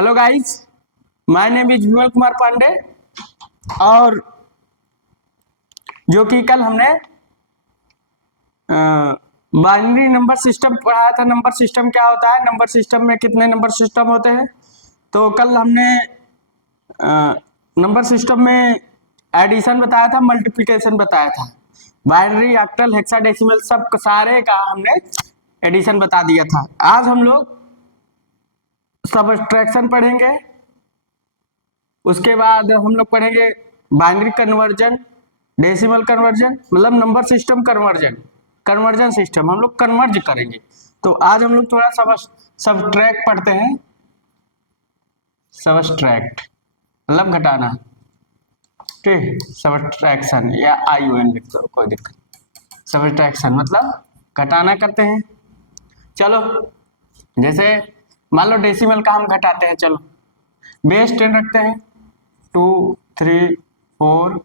Hello guys, my name is Vimal Kumar Pandey. और जो कि कल हमने बाइनरी नंबर सिस्टम पढ़ाया था। नंबर सिस्टम क्या होता है, नंबर सिस्टम में कितने नंबर सिस्टम होते हैं। तो कल हमने नंबर सिस्टम में एडिशन बताया था, मल्टीप्लिकेशन बताया था, बाइनरी, ऑक्टल, हेक्साडेसिमल सब सारे का हमने एडिशन बता दिया था। आज हम लोग सबट्रैक्शन पढ़ेंगे। उसके बाद हम लोग पढ़ेंगे बाइनरी कन्वर्जन, डेसिमल कन्वर्जन, मतलब नंबर सिस्टम कन्वर्जन सिस्टम हम लोग कन्वर्ज करेंगे। तो आज हम लोग थोड़ा सबट्रैक्ट पढ़ते हैं। सबट्रैक्ट मतलब घटाना, ठीक। सबट्रैक्शन या IUN लिख दो, कोई दिक्कत। सबट्रैक्शन मतलब घटाना करते हैं। चलो, जैसे मान लो डेसिमल का हम घटाते हैं। चलो, बेस 10 रखते हैं, 2 3 4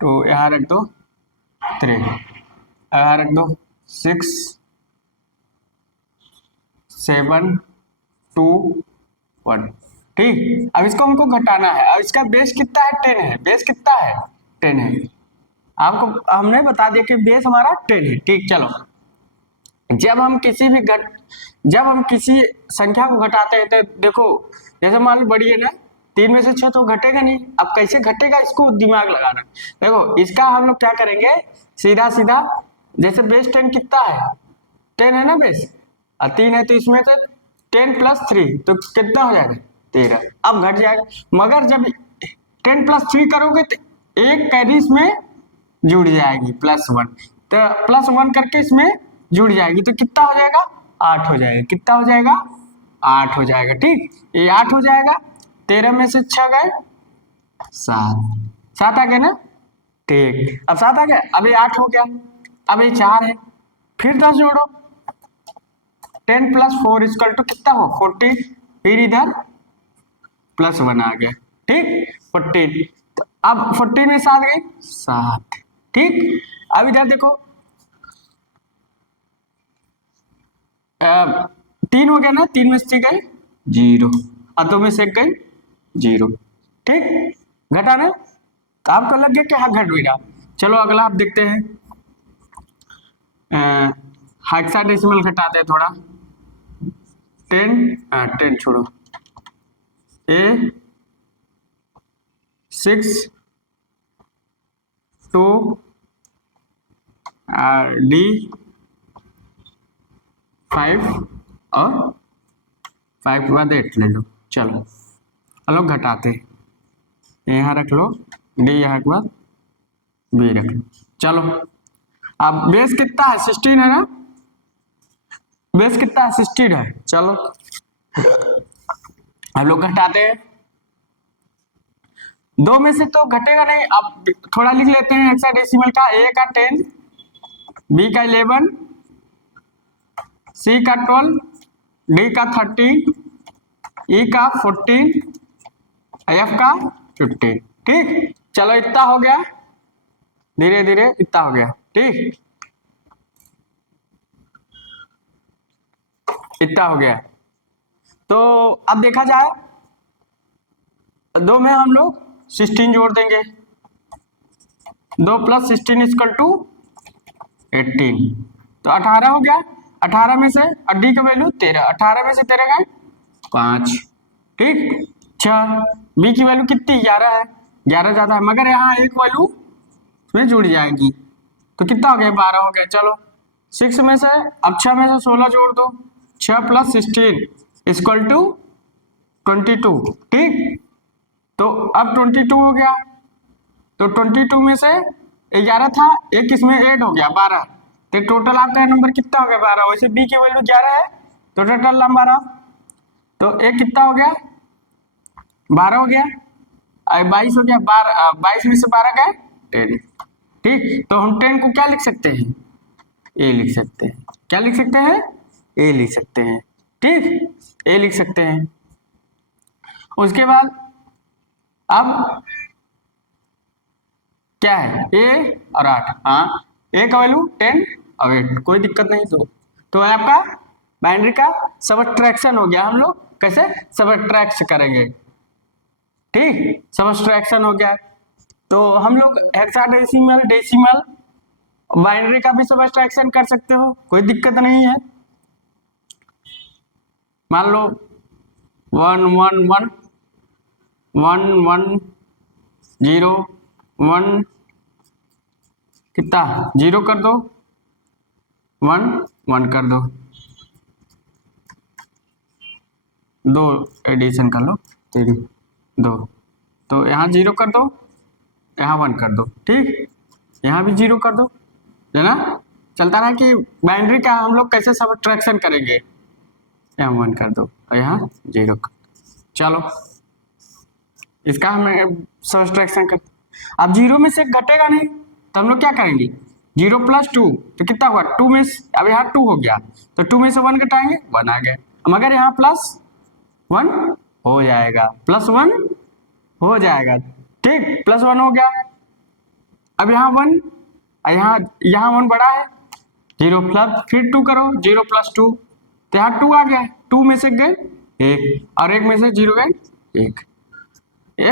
तो यहाँ रख दो 3, यहाँ रख दो 6 7 2 1, ठीक। अब इसको हमको घटाना है। अब इसका बेस कितना है, 10 है। बेस कितना है, 10 है। आपको हमने बता दिया कि बेस हमारा 10 है, ठीक। चलो, जब हम किसी संख्या को घटाते हैं तो देखो, जैसे मान लो बड़ी है ना, 3 में से 6 तो घटेगा नहीं। अब कैसे घटेगा, इसको दिमाग लगाना। देखो, इसका हम लोग क्या करेंगे, सीधा सीधा, जैसे बेस 10 कितना है, 10 है ना बेस, और 3 है, तो इसमें से 10 + 3 तो कितना हो जाएगा, 13। अब घट जाएगा, मगर जब 10 + 3 करोगे तो एक कैरी इसमें जुड़ जाएगी, +1। तो +1 करके इसमें जुड़ जाएगी, तो कितना हो जाएगा, 8 हो जाएगा। कितना हो जाएगा, 8 हो जाएगा, ठीक। ये 8 हो जाएगा। 13 में से 6 गए 7 आ गए ना, ठीक। अब 7 आ गया, अब ये 8 हो गया, अब ये 4 है, फिर 10 जोड़ो, 10 + 4 = कितना हो, 14। फिर इधर +1 आ गया, ठीक, 14। तो अब 14 में 7 गई, 7, ठीक। अब इधर देखो, 3 हो गया ना, 3 में से गए 0, और 2 में से 1 गई 0, ठीक। घटा ना, तो आपको लग गया कि हाँ घट भी रहा। चलो अगला आप देखते हैं, हेक्साडेसिमल घटाते हैं थोड़ा। 10 छोड़ो, A 6 2 D 5 और 5 के बाद 8 ले लो। चलो हेलो, घटाते यहाँ रख लो, D यहाँ के बाद B रख लो। चलो, अब बेस कितना है, 16 है ना, बेस कितना है, 16 है। चलो हम लोग घटाते हैं। 2 में से तो घटेगा नहीं, अब थोड़ा लिख लेते हैं हेक्साडेसिमल का। A का 10, B का 11, C का 12, D का 13, E का 14, F का 15, ठीक। चलो इतना हो गया, धीरे धीरे इतना हो गया, ठीक, इतना हो गया। तो अब देखा जाए, 2 में हम लोग 16 जोड़ देंगे, 2 + 16 = 18, तो 18 हो गया। 18 में से D का वैल्यू 13, 18 में से 13 गए 5, ठीक। 6, B की वैल्यू कितनी, 11 है, 11 ज्यादा है, मगर यहाँ एक वैल्यू उसमें जुड़ जाएगी, तो कितना हो गया, 12 हो गया। चलो 6 में से, अब 6 में से 16 जोड़ दो, 6 + 16 = 22, ठीक। तो अब 22 हो गया, तो 22 में से 11 था, एक इसमें ऐड हो गया 12, तो टोटल आपका नंबर कितना हो गया, 12। वैसे B की वैल्यू 11 है, तो टोटल नंबर 12, तो एक कितना हो गया, 12 हो गया, 22 हो गया, 22 में से 12 गए 10, ठीक। तो हम 10 को क्या लिख सकते हैं, A लिख सकते हैं। क्या लिख सकते हैं, A लिख सकते हैं, ठीक, A लिख सकते हैं। उसके बाद अब क्या है, A और 8, हाँ, A का वैल्यू 10 और 8, कोई दिक्कत नहीं। तो आपका बाइनरी का सबट्रैक्शन हो गया, हम लोग कैसे सबट्रैक्ट करेंगे, ठीक, सबट्रैक्शन हो गया। तो हम लोग हेक्साडेसिमल, डेसिमल, बाइनरी का भी सबट्रैक्शन कर सकते हो, कोई दिक्कत नहीं है। मान लो 1 1 1 1 1 0 1 कितना 0 कर दो, 1 1 कर दो, 2 एडिशन कर लो, 3 2, तो यहाँ 0 कर दो, यहाँ 1 कर दो, ठीक, यहाँ भी 0 कर दो, है ना। चलता रहा कि बाइनरी का हम लोग कैसे सबट्रैक्शन करेंगे, यहाँ 1 कर दो और यहाँ 0 कर दो। चलो इसका हमें सबट्रैक्शन कर, अब 0 में से घटेगा नहीं तो हम लोग क्या करेंगे, 0 + 2 तो कितना हुआ 2 में, अब यहाँ 2 हो गया तो 2 में से 1 घटाएंगे 1 आ गया, मगर यहाँ +1 हो जाएगा, +1 हो जाएगा, ठीक, +1 हो गया। अब यहाँ 1, यहाँ 1 बड़ा है, 0 प्लस फिर 2 करो, 0 + 2 तो यहाँ 2 आ गया, 2 में से गए 1 और 1 में से 0 गए 1, ये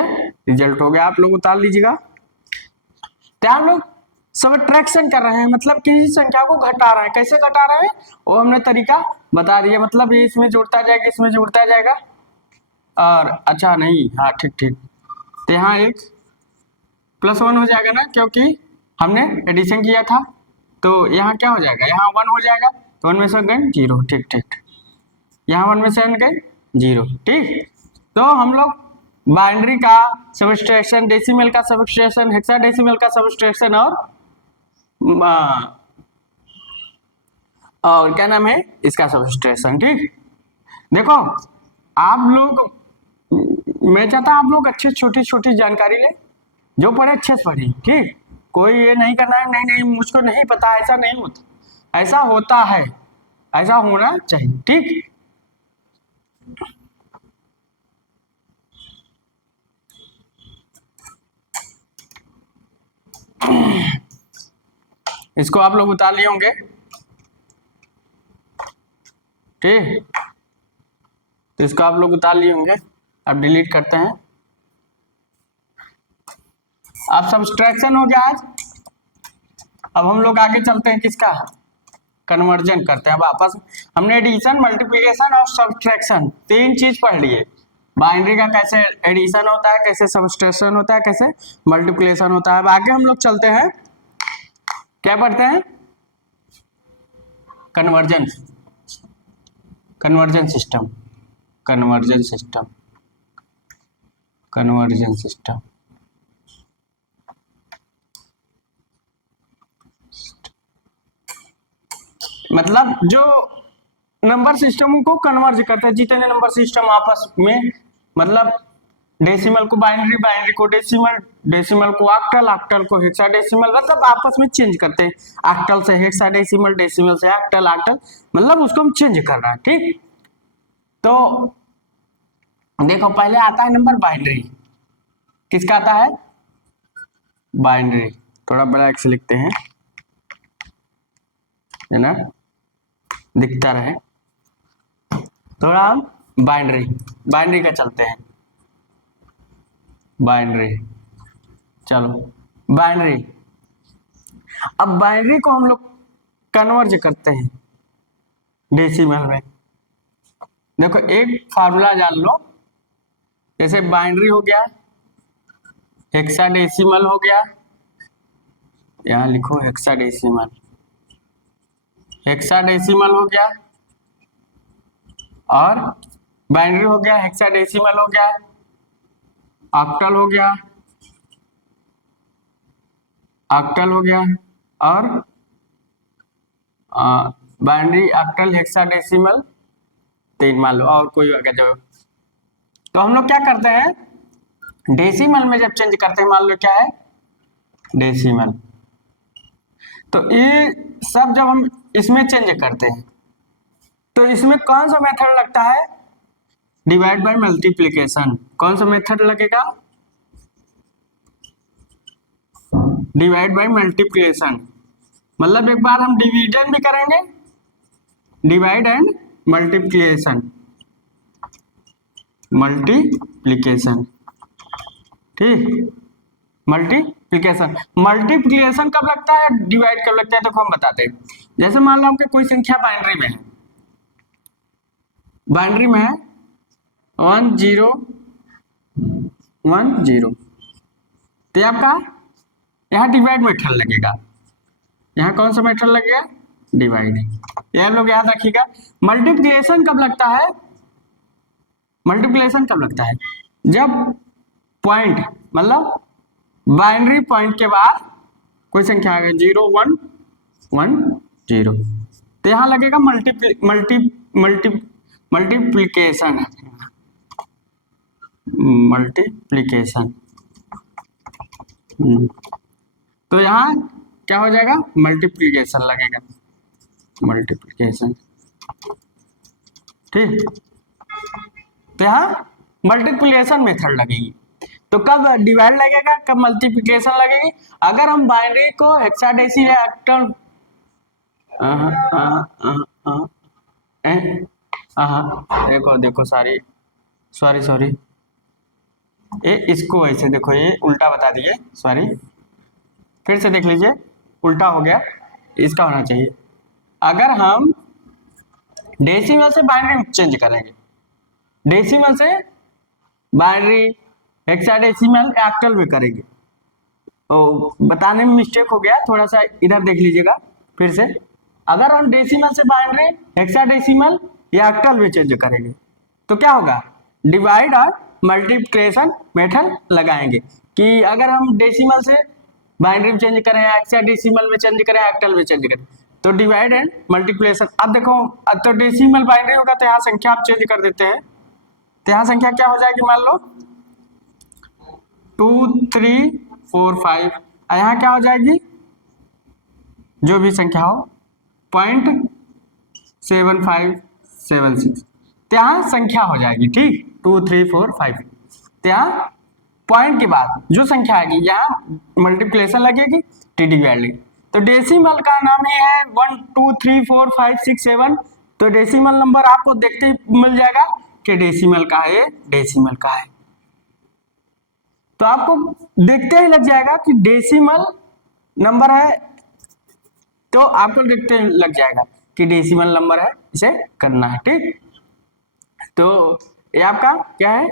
रिजल्ट हो गया, आप लोग उतार लीजिएगा। तो हम लोग सबट्रैक्शन कर रहे हैं, मतलब किसी संख्या को घटा रहे हैं, कैसे घटा रहे हैं वो हमने तरीका बता दिया, मतलब ये इसमें जुड़ता जाएगा, इसमें जुड़ता जाएगा, और अच्छा नहीं, हाँ ठीक ठीक, तो यहाँ एक +1 हो जाएगा ना, क्योंकि हमने एडिशन किया था, तो यहाँ क्या हो जाएगा, यहाँ 1 हो जाएगा, तो 1 में से गए 0, ठीक ठीक, यहाँ 1 में से गए 0, ठीक। तो हम लोग बाइनरी का सबट्रैक्शन, डेसिमल का सबट्रैक्शन, हेक्साडेसिमल का सबट्रैक्शन और क्या नाम है इसका सबट्रैक्शन, ठीक। देखो आप लोग, मैं चाहता हूं आप लोग अच्छी छोटी छोटी जानकारी ले, जो पढ़े अच्छे से पढ़े, ठीक, कोई ये नहीं करना है नहीं नहीं मुझको नहीं पता, ऐसा नहीं होता, ऐसा होता है, ऐसा होना चाहिए, ठीक। इसको आप लोग उतार लिए होंगे, ठीक, तो इसको आप लोग उतार लिए होंगे, अब डिलीट करते हैं। अब सब्सट्रैक्शन हो गया आज, अब हम लोग आगे चलते हैं किसका, कन्वर्जन करते हैं। अब आपस हमने एडिशन, मल्टीप्लिकेशन और सब्सट्रैक्शन 3 चीज पढ़ लिए, बाइनरी का कैसे एडिशन होता है, कैसे सब्सट्रैक्शन होता है, कैसे मल्टीप्लिकेशन होता है। अब आगे हम लोग चलते हैं, क्या पढ़ते हैं, conversion, conversion system, conversion system, conversion system, मतलब जो नंबर सिस्टम को कन्वर्ज करते हैं, जितने नंबर सिस्टम आपस में, मतलब डेसिमल को बाइनरी, बाइनरी को डेसिमल, डेसिमल को ऑक्टल, ऑक्टल को हेक्साडेसिमल, मतलब आपस में चेंज करते हैं, ऑक्टल से हेक्साडेसिमल, डेसिमल से ऑक्टल, ऑक्टल, मतलब उसको हम चेंज कर रहे हैं, ठीक। तो देखो पहले आता है नंबर बाइनरी, किसका आता है, बाइनरी, थोड़ा बड़ा एक्स लिखते हैं, है ना, दिखता रहे, थोड़ा हम बाइनरी, बाइनरी का चलते हैं, बाइनरी, चलो बाइनरी। अब बाइनरी को हम लोग कन्वर्ज करते हैं डेसिमल में। देखो एक फार्मूला जान लो, जैसे बाइनरी हो गया, हेक्साडेसिमल हो गया, यहां लिखो हेक्साडेसिमल, हेक्साडेसिमल हो गया, और बाइनरी हो गया, हेक्साडेसिमल हो गया, ऑक्टल हो गया, ऑक्टल हो गया, और बाइनरी, ऑक्टल, हेक्साडेसिमल 3 मान लो, और कोई अगर जो, तो हम लोग क्या करते हैं डेसिमल में जब चेंज करते हैं, मान लो क्या है डेसिमल, तो ये सब जब हम इसमें चेंज करते हैं तो इसमें कौन सा मेथड लगता है, डिवाइड बाय मल्टीप्लिकेशन, कौन सा मेथड लगेगा, डिवाइड बाय मल्टीप्लिकेशन, मतलब एक बार हम डिवीजन भी करेंगे, डिवाइड एंड मल्टीप्लिकेशन, मल्टीप्लिकेशन, ठीक, मल्टीप्लिकेशन। मल्टीप्लिकेशन कब लगता है, डिवाइड कब लगता है, तो हम बताते हैं। जैसे मान लो हमको कोई संख्या बाइनरी में है, बाइनरी में है 1 0 1 0, तो आपका यहाँ डिवाइड मेथड लगेगा, यहाँ कौन सा मेथड लगेगा, डिवाइड। ये आप लोग याद रखिएगा। मल्टीप्लिकेशन कब लगता है, मल्टीप्लिकेशन कब लगता है, जब पॉइंट मतलब बाइनरी पॉइंट के बाद कोई संख्या आ गई 0 1 1 0, तो यहाँ लगेगा मल्टीप्लिकेशन, मल्टीप्लिकेशन। तो यहाँ क्या हो जाएगा, मल्टीप्लिकेशन लगेगा, मल्टीप्लिकेशन, ठीक। तो यहाँ मल्टीप्लिकेशन मेथड लगेगी। तो कब डिवाइड लगेगा, कब मल्टीप्लिकेशन लगेगी, अगर हम बाइनरी को हेक्साडेसिमल देखो देखो सॉरी ये इसको ऐसे देखो, ये उल्टा बता दिए, सॉरी, फिर से देख लीजिए, उल्टा हो गया, इसका होना चाहिए। अगर हम डेसिमल से बाइनरी चेंज करेंगे, डेसिमल से बाइनरी हेक्साडेसिमल ऑक्टल में करेंगे, तो बताने में मिस्टेक हो गया, थोड़ा सा इधर देख लीजिएगा फिर से। अगर हम डेसिमल से बाइनरी हेक्साडेसिमल या ऑक्टल में चेंज करेंगे तो क्या होगा, डिवाइड और मल्टीप्लिकेशन मेथड लगाएंगे। कि अगर हम डेसिमल से बाइनरी में चेंज करें, हेक्साडेसिमल में चेंज करें, ऑक्टल में चेंज करें, तो डिवाइड एंड मल्टीप्लिकेशन। अब देखो, अब तो डेसिमल बाइनरी होगा तो यहाँ संख्या आप चेंज कर देते हैं, तो यहाँ संख्या क्या हो जाएगी, मान लो 2 3 4 5, यहाँ क्या हो जाएगी, जो भी संख्या हो 0.7576, तो यहाँ संख्या हो जाएगी, ठीक, 2 3 4 5। तो यहाँ पॉइंट के बाद जो संख्या आएगी यहाँ मल्टीप्लिकेशन लगेगी, टी डिवाइड लगेगी। तो डेसिमल का नाम ही है 1 2 3 4 5 6 7, तो डेसिमल नंबर आपको देखते ही मिल जाएगा कि डेसिमल का है, डेसिमल का है, तो आपको देखते ही लग जाएगा कि डेसिमल नंबर है, तो आपको देखते ही लग जाएगा कि डेसिमल नंबर है, इसे करना है, ठीक। तो ये आपका क्या है,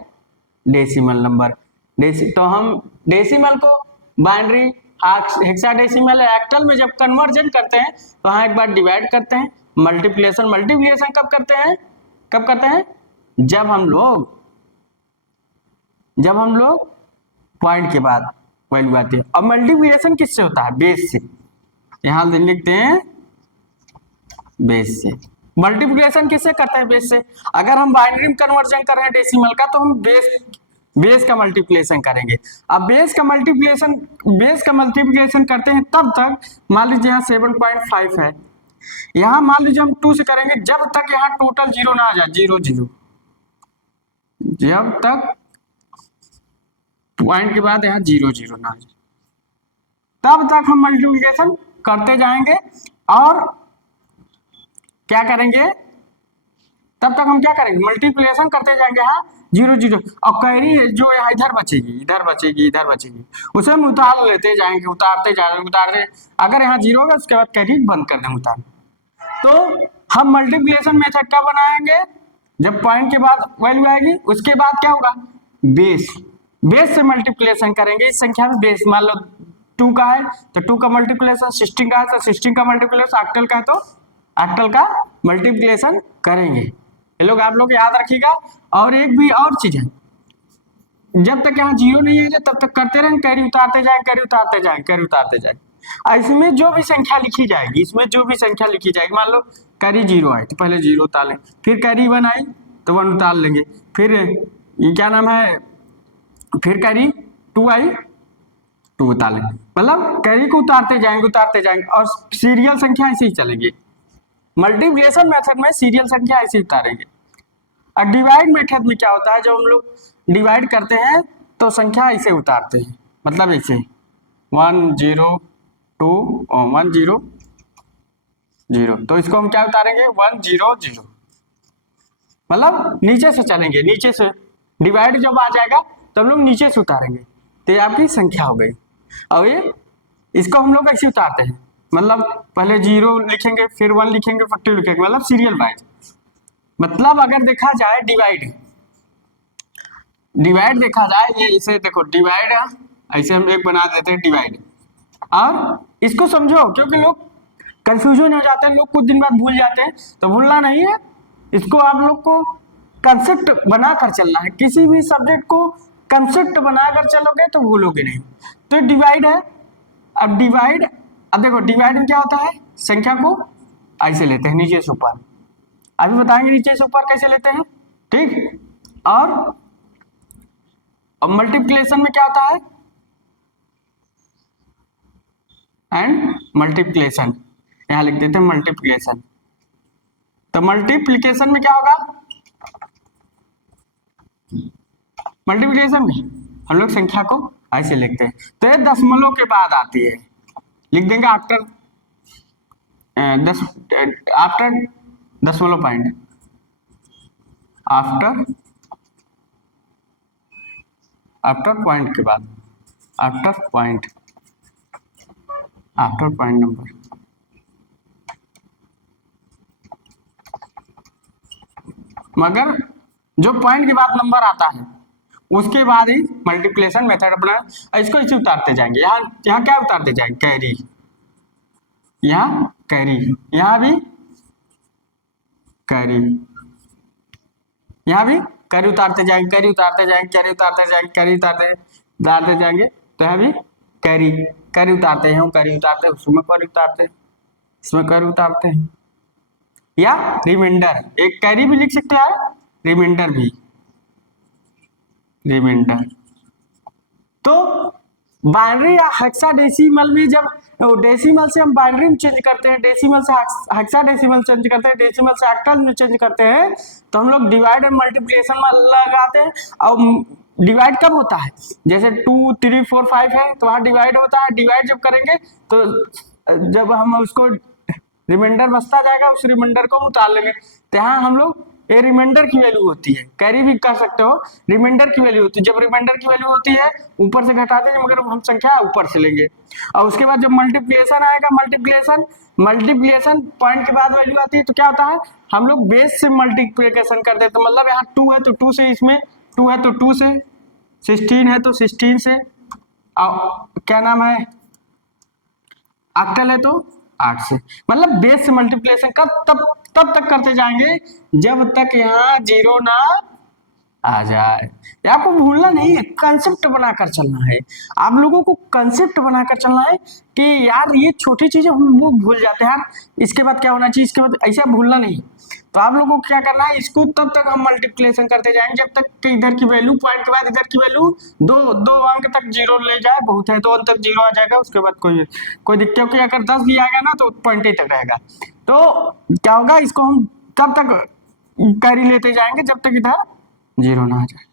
डेसिमल नंबर। तो हम डेसिमल को बाइनरी हेक्साडेसिमल या ऑक्टल में जब कन्वर्जन करते हैं तो हाँ एक बार डिवाइड करते हैं। मल्टीप्लिकेशन कब करते हैं, कब करते हैं, जब हम लोग पॉइंट के बाद वैल्यू आती है। और मल्टीप्लिकेशन किससे होता है, बेस से, यहाँ लिखते हैं बेस से। मल्टीप्लिकेशन किससे करते हैं, बेस से। अगर हम बाइनरी में कन्वर्जन कर रहे हैं डेसिमल का तो हम बेस का मल्टीप्लिकेशन करेंगे। अब बेस का मल्टीप्लिकेशन करते हैं तब तक, मान लीजिए यहाँ 7.5 है, यहाँ मान लीजिए हम 2 से करेंगे जब तक यहाँ टोटल 0 ना आ जाए, 0 0, जब तक पॉइंट के बाद यहाँ 0 0 ना आ जाए तब तक हम मल्टीप्लिकेशन करते जाएंगे। और क्या करेंगे, तब तक हम क्या करेंगे, मल्टीप्लिकेशन करते जाएंगे, हाँ 0 0, और कैरी जो यहाँ इधर बचेगी उसे हम उतार लेते जाएंगे, उतारते, अगर यहाँ 0 होगा उसके बाद कैरी बंद कर देंगे उतार। तो हम मल्टीप्लिकेशन मेथड कब बनाएंगे, जब पॉइंट के बाद वैल्यू आएगी, उसके बाद क्या होगा, बेस से मल्टीप्लिकेशन करेंगे। इस संख्या में बेस, मान लो 2 का है तो 2 का मल्टीप्लिकेशन, 16 का है तो 16 का मल्टीप्लिकेशन, ऑक्टल का है तो ऑक्टल का मल्टीप्लिकेशन करेंगे। ये लोग आप लोग याद रखिएगा। और एक भी और चीज है, जब तक यहाँ 0 नहीं है तब तक करते रहें, कैरी उतारते जाए। इसमें जो भी संख्या लिखी जाएगी, मान लो कैरी 0 आई तो पहले 0 उतार लें, फिर कैरी 1 आई तो 1 उतार लेंगे, फिर ये क्या नाम है, फिर कैरी 2 आई 2 उतार लेंगे, मतलब कैरी को उतारते जाएंगे और सीरियल संख्या ऐसे ही चलेगी। मल्टीप्लिकेशन मेथड में सीरियल संख्या ऐसे ही उतारेंगे। और डिवाइड मेथड में क्या होता है, जब हम लोग डिवाइड करते हैं तो संख्या ऐसे उतारते हैं, मतलब ऐसे 1 0 2 1 0 0, तो इसको हम क्या उतारेंगे 1 0 0, मतलब नीचे से चलेंगे, नीचे से डिवाइड जब आ जाएगा तो हम लोग नीचे से उतारेंगे, तो ये आपकी संख्या हो गई। और ये इसको हम लोग ऐसे उतारते हैं, मतलब पहले 0 लिखेंगे, फिर 1 लिखेंगे, फिर 2 लिखेंगे, मतलब सीरियल वाइज। मतलब अगर देखा जाए डिवाइड डिवाइड देखा जाए, ये इसे देखो डिवाइड है, ऐसे हम एक बना देते हैं डिवाइड। और इसको समझो, क्योंकि लोग कंफ्यूजन हो जाते हैं, लोग कुछ दिन बाद भूल जाते हैं, तो भूलना नहीं है, इसको आप लोग को कंसेप्ट बनाकर चलना है। किसी भी सब्जेक्ट को कंसेप्ट बनाकर चलोगे तो भूलोगे नहीं। तो डिवाइड है, अब डिवाइड, अब देखो डिवाइड में क्या होता है, संख्या को ऐसे लेते हैं नीचे से ऊपर, अभी बताएंगे नीचे से ऊपर कैसे लेते हैं, ठीक। और मल्टीप्लिकेशन में क्या होता है, एंड मल्टीप्लिकेशन, यहां लिख देते हैं मल्टीप्लिकेशन। तो मल्टीप्लिकेशन में क्या होगा, मल्टीप्लिकेशन में हम लोग संख्या को ऐसे लिखते हैं, तो ये दशमलव के बाद आती है, लिख देंगे आफ्टर आफ्टर दशमलव पॉइंट, आफ्टर पॉइंट के बाद, आफ्टर पॉइंट नंबर। मगर जो पॉइंट के बाद नंबर आता है उसके बाद ही मल्टीप्लिकेशन मेथड अपना, इसको इसे उतारते जाएंगे। यहाँ यहाँ क्या उतारते जाएंगे, कैरी, यहाँ कैरी, यहाँ भी कैरी, यहाँ भी कैरी उतारते जाएंगे, कैरी उतारते जाएंगे, कैरी उतारते जाएंगे, कैरी उतारते जाएंगे, तो यहाँ भी कैरी, कैरी उतारते हैं, कैरी उतारते हैं, उसमें कैरी उतारते हैं, इसमें कैरी उतारते हैं, या रिमाइंडर, एक कैरी भी लिख सकते हैं, रिमाइंडर भी, रिमाइंडर। तो बाइनरी या हेक्साडेसिमल में जब डेसिमल से हम बाइनरी में चेंज करते हैं, डेसिमल से हेक्साडेसिमल चेंज करते हैं, डेसिमल से ऑक्टल में चेंज करते हैं, तो हम लोग डिवाइड एंड मल्टीप्लिकेशन में लगाते हैं। और डिवाइड कब होता है, जैसे 2, 3, 4, 5 है तो वहां डिवाइड होता है, डिवाइड जब करेंगे तो जब हम उसको रिमाइंडर बचता जाएगा, उस रिमाइंडर को हम उतार लेंगे, तो यहाँ हम लोग ये रिमाइंडर की वैल्यू होती है, कैरी भी कर सकते हो, रिमाइंडर की वैल्यू होती है। जब रिमाइंडर की वैल्यू होती है ऊपर से घटा देंगे, मगर हम संख्या ऊपर से लेंगे। और उसके बाद जब मल्टीप्लिकेशन आएगा, मल्टीप्लिकेशन पॉइंट के बाद वैल्यू आती है, तो क्या होता है, हम लोग बेस से मल्टीप्लिकेशन कर देते हैं। मतलब यहाँ 2 है तो 2 से, इसमें 2 है तो 2 से, 16 है तो 16 से, और क्या नाम है, ऑक्टल है तो 8 से। मतलब बेस से मल्टीप्लिकेशन तब तक करते जाएंगे जब तक यहाँ 0 ना आ जाए। आपको भूलना नहीं है, कंसेप्ट बनाकर चलना है, आप लोगों को कंसेप्ट बनाकर चलना है कि यार ये छोटी चीजें हम लोग भूल जाते हैं, यार इसके बाद क्या होना चाहिए, इसके बाद ऐसा भूलना नहीं। तो आप लोगों को क्या करना है, इसको तब तक हम मल्टीप्लिकेशन करते जाएंगे जब तक कि इधर की वैल्यू, पॉइंट के बाद इधर की वैल्यू दो अंक तक 0 ले जाए, बहुत है 2 अंक तक 0 आ जाएगा, उसके बाद कोई दिक्कत, क्योंकि अगर 10 भी आएगा ना तो पॉइंट ही तक रहेगा। तो क्या होगा, इसको हम तब तक कैरी लेते जाएंगे जब तक इधर 0 ना आ जाए,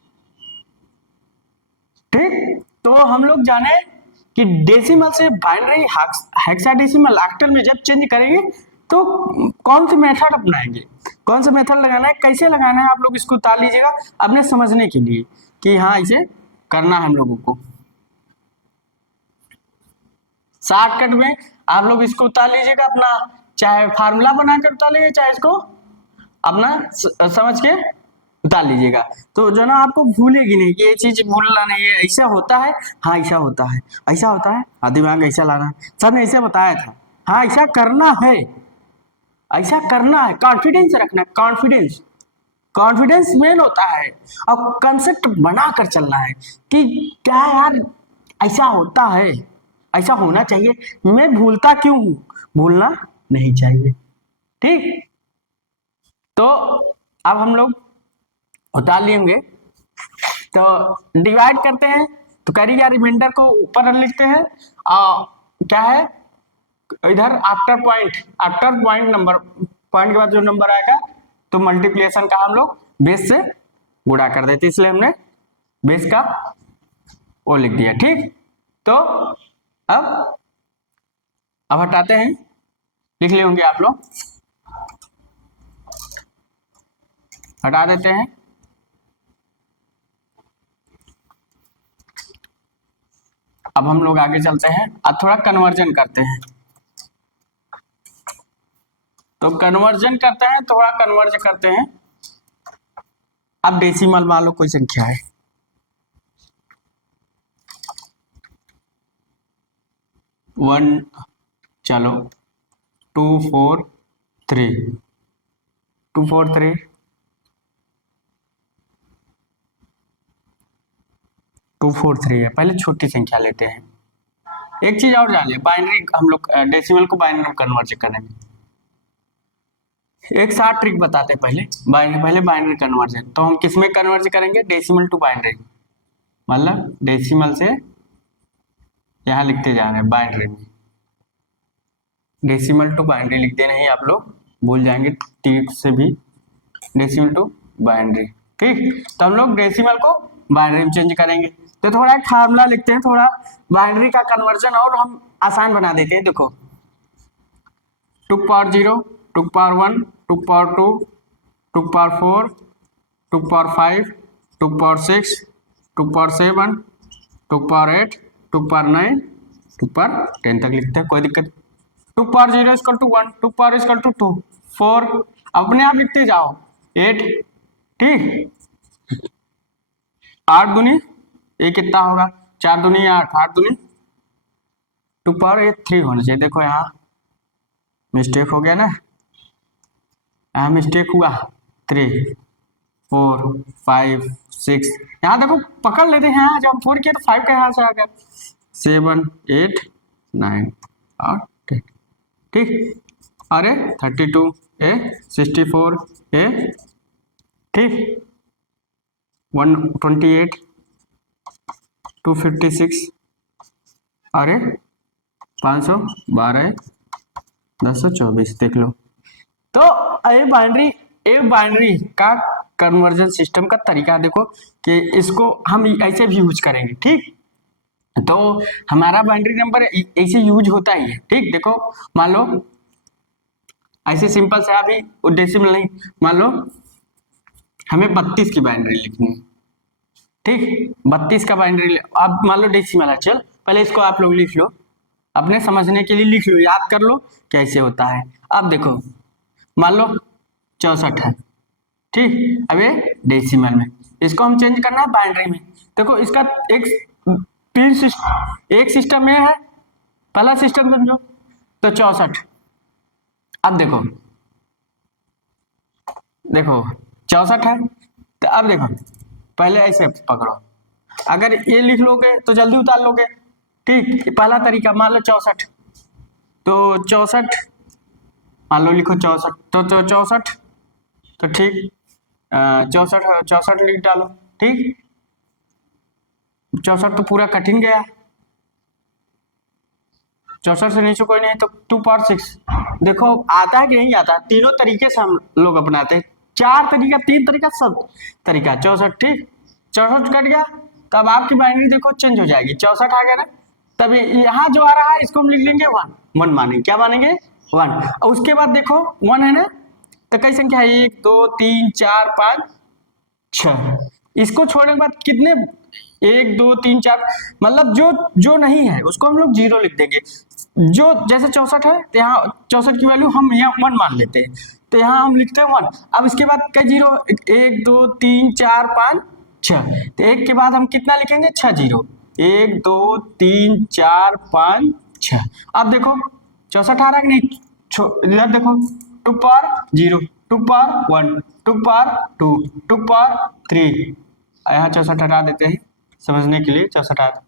ठीक। तो हम लोग जाने कि डेसिमल से बाइनरी हेक्साडेसिमल ऑक्टल में जब चेंज करेंगे तो कौन से मेथड अपनाएंगे, कौन सा मेथड लगाना है, कैसे लगाना है, आप लोग इसको उतार लीजिएगा अपने समझने के लिए कि हाँ इसे करना है हम लोगों को। शॉर्टकट में आप लोग इसको उतार लीजिएगा, अपना चाहे फार्मूला बनाकर उतार लीजिए, चाहे इसको अपना समझ के उतार लीजिएगा। तो जो ना आपको भूलेगी नहीं कि ये चीज भूलना नहीं है, ऐसा होता है, हाँ ऐसा होता है, ऐसा होता है, हाँ दिमाग ऐसा लाना है, सर ने ऐसे बताया था, हाँ ऐसा करना है, ऐसा करना है, कॉन्फिडेंस रखना है, कॉन्फिडेंस मेन होता है। और कंसेप्ट बना कर चलना है कि क्या यार ऐसा होता है, ऐसा होना चाहिए, मैं भूलता क्यों हूं, भूलना नहीं चाहिए, ठीक। तो अब हम लोग उतार लेंगे, तो डिवाइड करते हैं तो कैरी या रिमाइंडर को ऊपर लिखते हैं, क्या है इधर आफ्टर पॉइंट नंबर, पॉइंट के बाद जो नंबर आएगा तो मल्टीप्लिकेशन का हम लोग बेस से गुणा कर देते, इसलिए हमने बेस का वो लिख दिया, ठीक। तो अब हटाते हैं, लिख लिए होंगे आप लोग, हटा देते हैं। अब हम लोग आगे चलते हैं, अब थोड़ा कन्वर्जन करते हैं। तो कन्वर्जन करते हैं, थोड़ा कन्वर्ज करते हैं। अब डेसिमल मान लो कोई संख्या है, वन, चलो 243 243 243 है। पहले छोटी संख्या लेते हैं। एक चीज और जान ले, बाइनरी हम लोग डेसिमल को बाइनरी में कन्वर्ट करेंगे। एक साथ ट्रिक बताते हैं पहले। पहले बाइनरी कन्वर्जन तो हम किस में कन्वर्ट करेंगे, डेसिमल टू बाइनरी, मतलब डेसिमल से यहाँ लिखते जा रहे हैं बाइनरी में, डेसिमल टू बाइनरी लिखते नहीं, आप लोग भूल जाएंगे ट्रिक से भी, डेसिमल टू बाइनरी। ठीक, तो हम लोग डेसिमल को बाइनरी में चेंज करेंगे। तो थोड़ा एक फार्मूला लिखते हैं, थोड़ा बाइनरी का कन्वर्जन और हम आसान बना देते हैं। देखो 2 power 0, 2 power 1, 2 power 2, 2 power 4, 2 power 5, 2 power 6, 2 power 7, 2 power 8, 2 power 9, 2 power 10 तक लिखते हैं, कोई दिक्कत। 2 power 0 equal to 1, 2 power equal to 2, 4, अपने आप लिखते जाओ, 8। ठीक, 8 दूनी ये कितना होगा, 4 दूनी 8, 8 दूनी 2 पावर, ये 3 होना चाहिए। देखो यहाँ मिस्टेक हो गया ना, यहाँ मिस्टेक हुआ, 3, 4, 5, 6, यहाँ देखो पकड़ लेते हैं, यहाँ जब 4 किया तो 5 का यहाँ से आ गया, 7, 8, 9 और 10। ठीक, अरे 32 ए, 64 ए, ठीक, 128, 256, अरे 512, 1024, देख लो। तो ये बाइनरी का कन्वर्जन सिस्टम का तरीका देखो कि इसको हम ऐसे भी यूज करेंगे। ठीक, तो हमारा बाइनरी नंबर ऐसे यूज होता ही है। ठीक, देखो मान लो ऐसे सिंपल से अभी डेसिमल नहीं, मान लो हमें 32 की बाइनरी लिखनी है। ठीक, 32 का बाइनरी, अब मान लो डेसिमल है, चल पहले इसको आप लोग लिख लो, अपने समझने के लिए लिख लो, याद कर लो कैसे होता है। अब देखो मान लो 64 है। ठीक, अब ये डेसिमल में, इसको हम चेंज करना है बाइनरी में। देखो इसका एक सिस्टम में है, पहला सिस्टम समझो तो 64। अब देखो 64 है, तो अब देखो पहले ऐसे पकड़ो, अगर ये लिख लोगे तो जल्दी उतार लोगे। ठीक, पहला तरीका, मान लो 64, तो 64 मान लो लिखो 64, तो 64, तो ठीक 64 लिख डालो। ठीक, 64 तो पूरा कठिन गया, 64 से नीचे कोई नहीं, तो 2 पावर 6। देखो आता है कि नहीं आता, तीनों तरीके से हम लोग अपनाते हैं, 3 तरीका सब तरीका 64। ठीक, 64 कट गया, तब आपकी बाइनरी देखो चेंज हो जाएगी, 64 आ गया ना, तब यहाँ जो आ रहा है इसको हम लिख लेंगे 1 मानेंगे, क्या मानेंगे 1। और उसके बाद देखो 1 है ना, तो कई संख्या है, 1 2 3 4 5 6, इसको छोड़ने के बाद कितने, 1 2 3 4, मतलब जो नहीं है उसको हम लोग 0 लिख देंगे। जो जैसे 64 है तो यहाँ 64 की वैल्यू हम यहाँ 1 मान लेते हैं, तो यहाँ हम लिखते हैं 1। अब इसके बाद कई 0, 1 2 3 4 5 6, तो 1 के बाद हम कितना लिखेंगे, 6 0, 1 2 3 4 5 6। अब देखो 64 आ रहा है कि नहीं, इधर देखो 2 पावर 0, 2 पावर 1, 2 पावर 2, 2 पावर 3, यहाँ 64 हटा देते हैं समझने के लिए, 64 आ,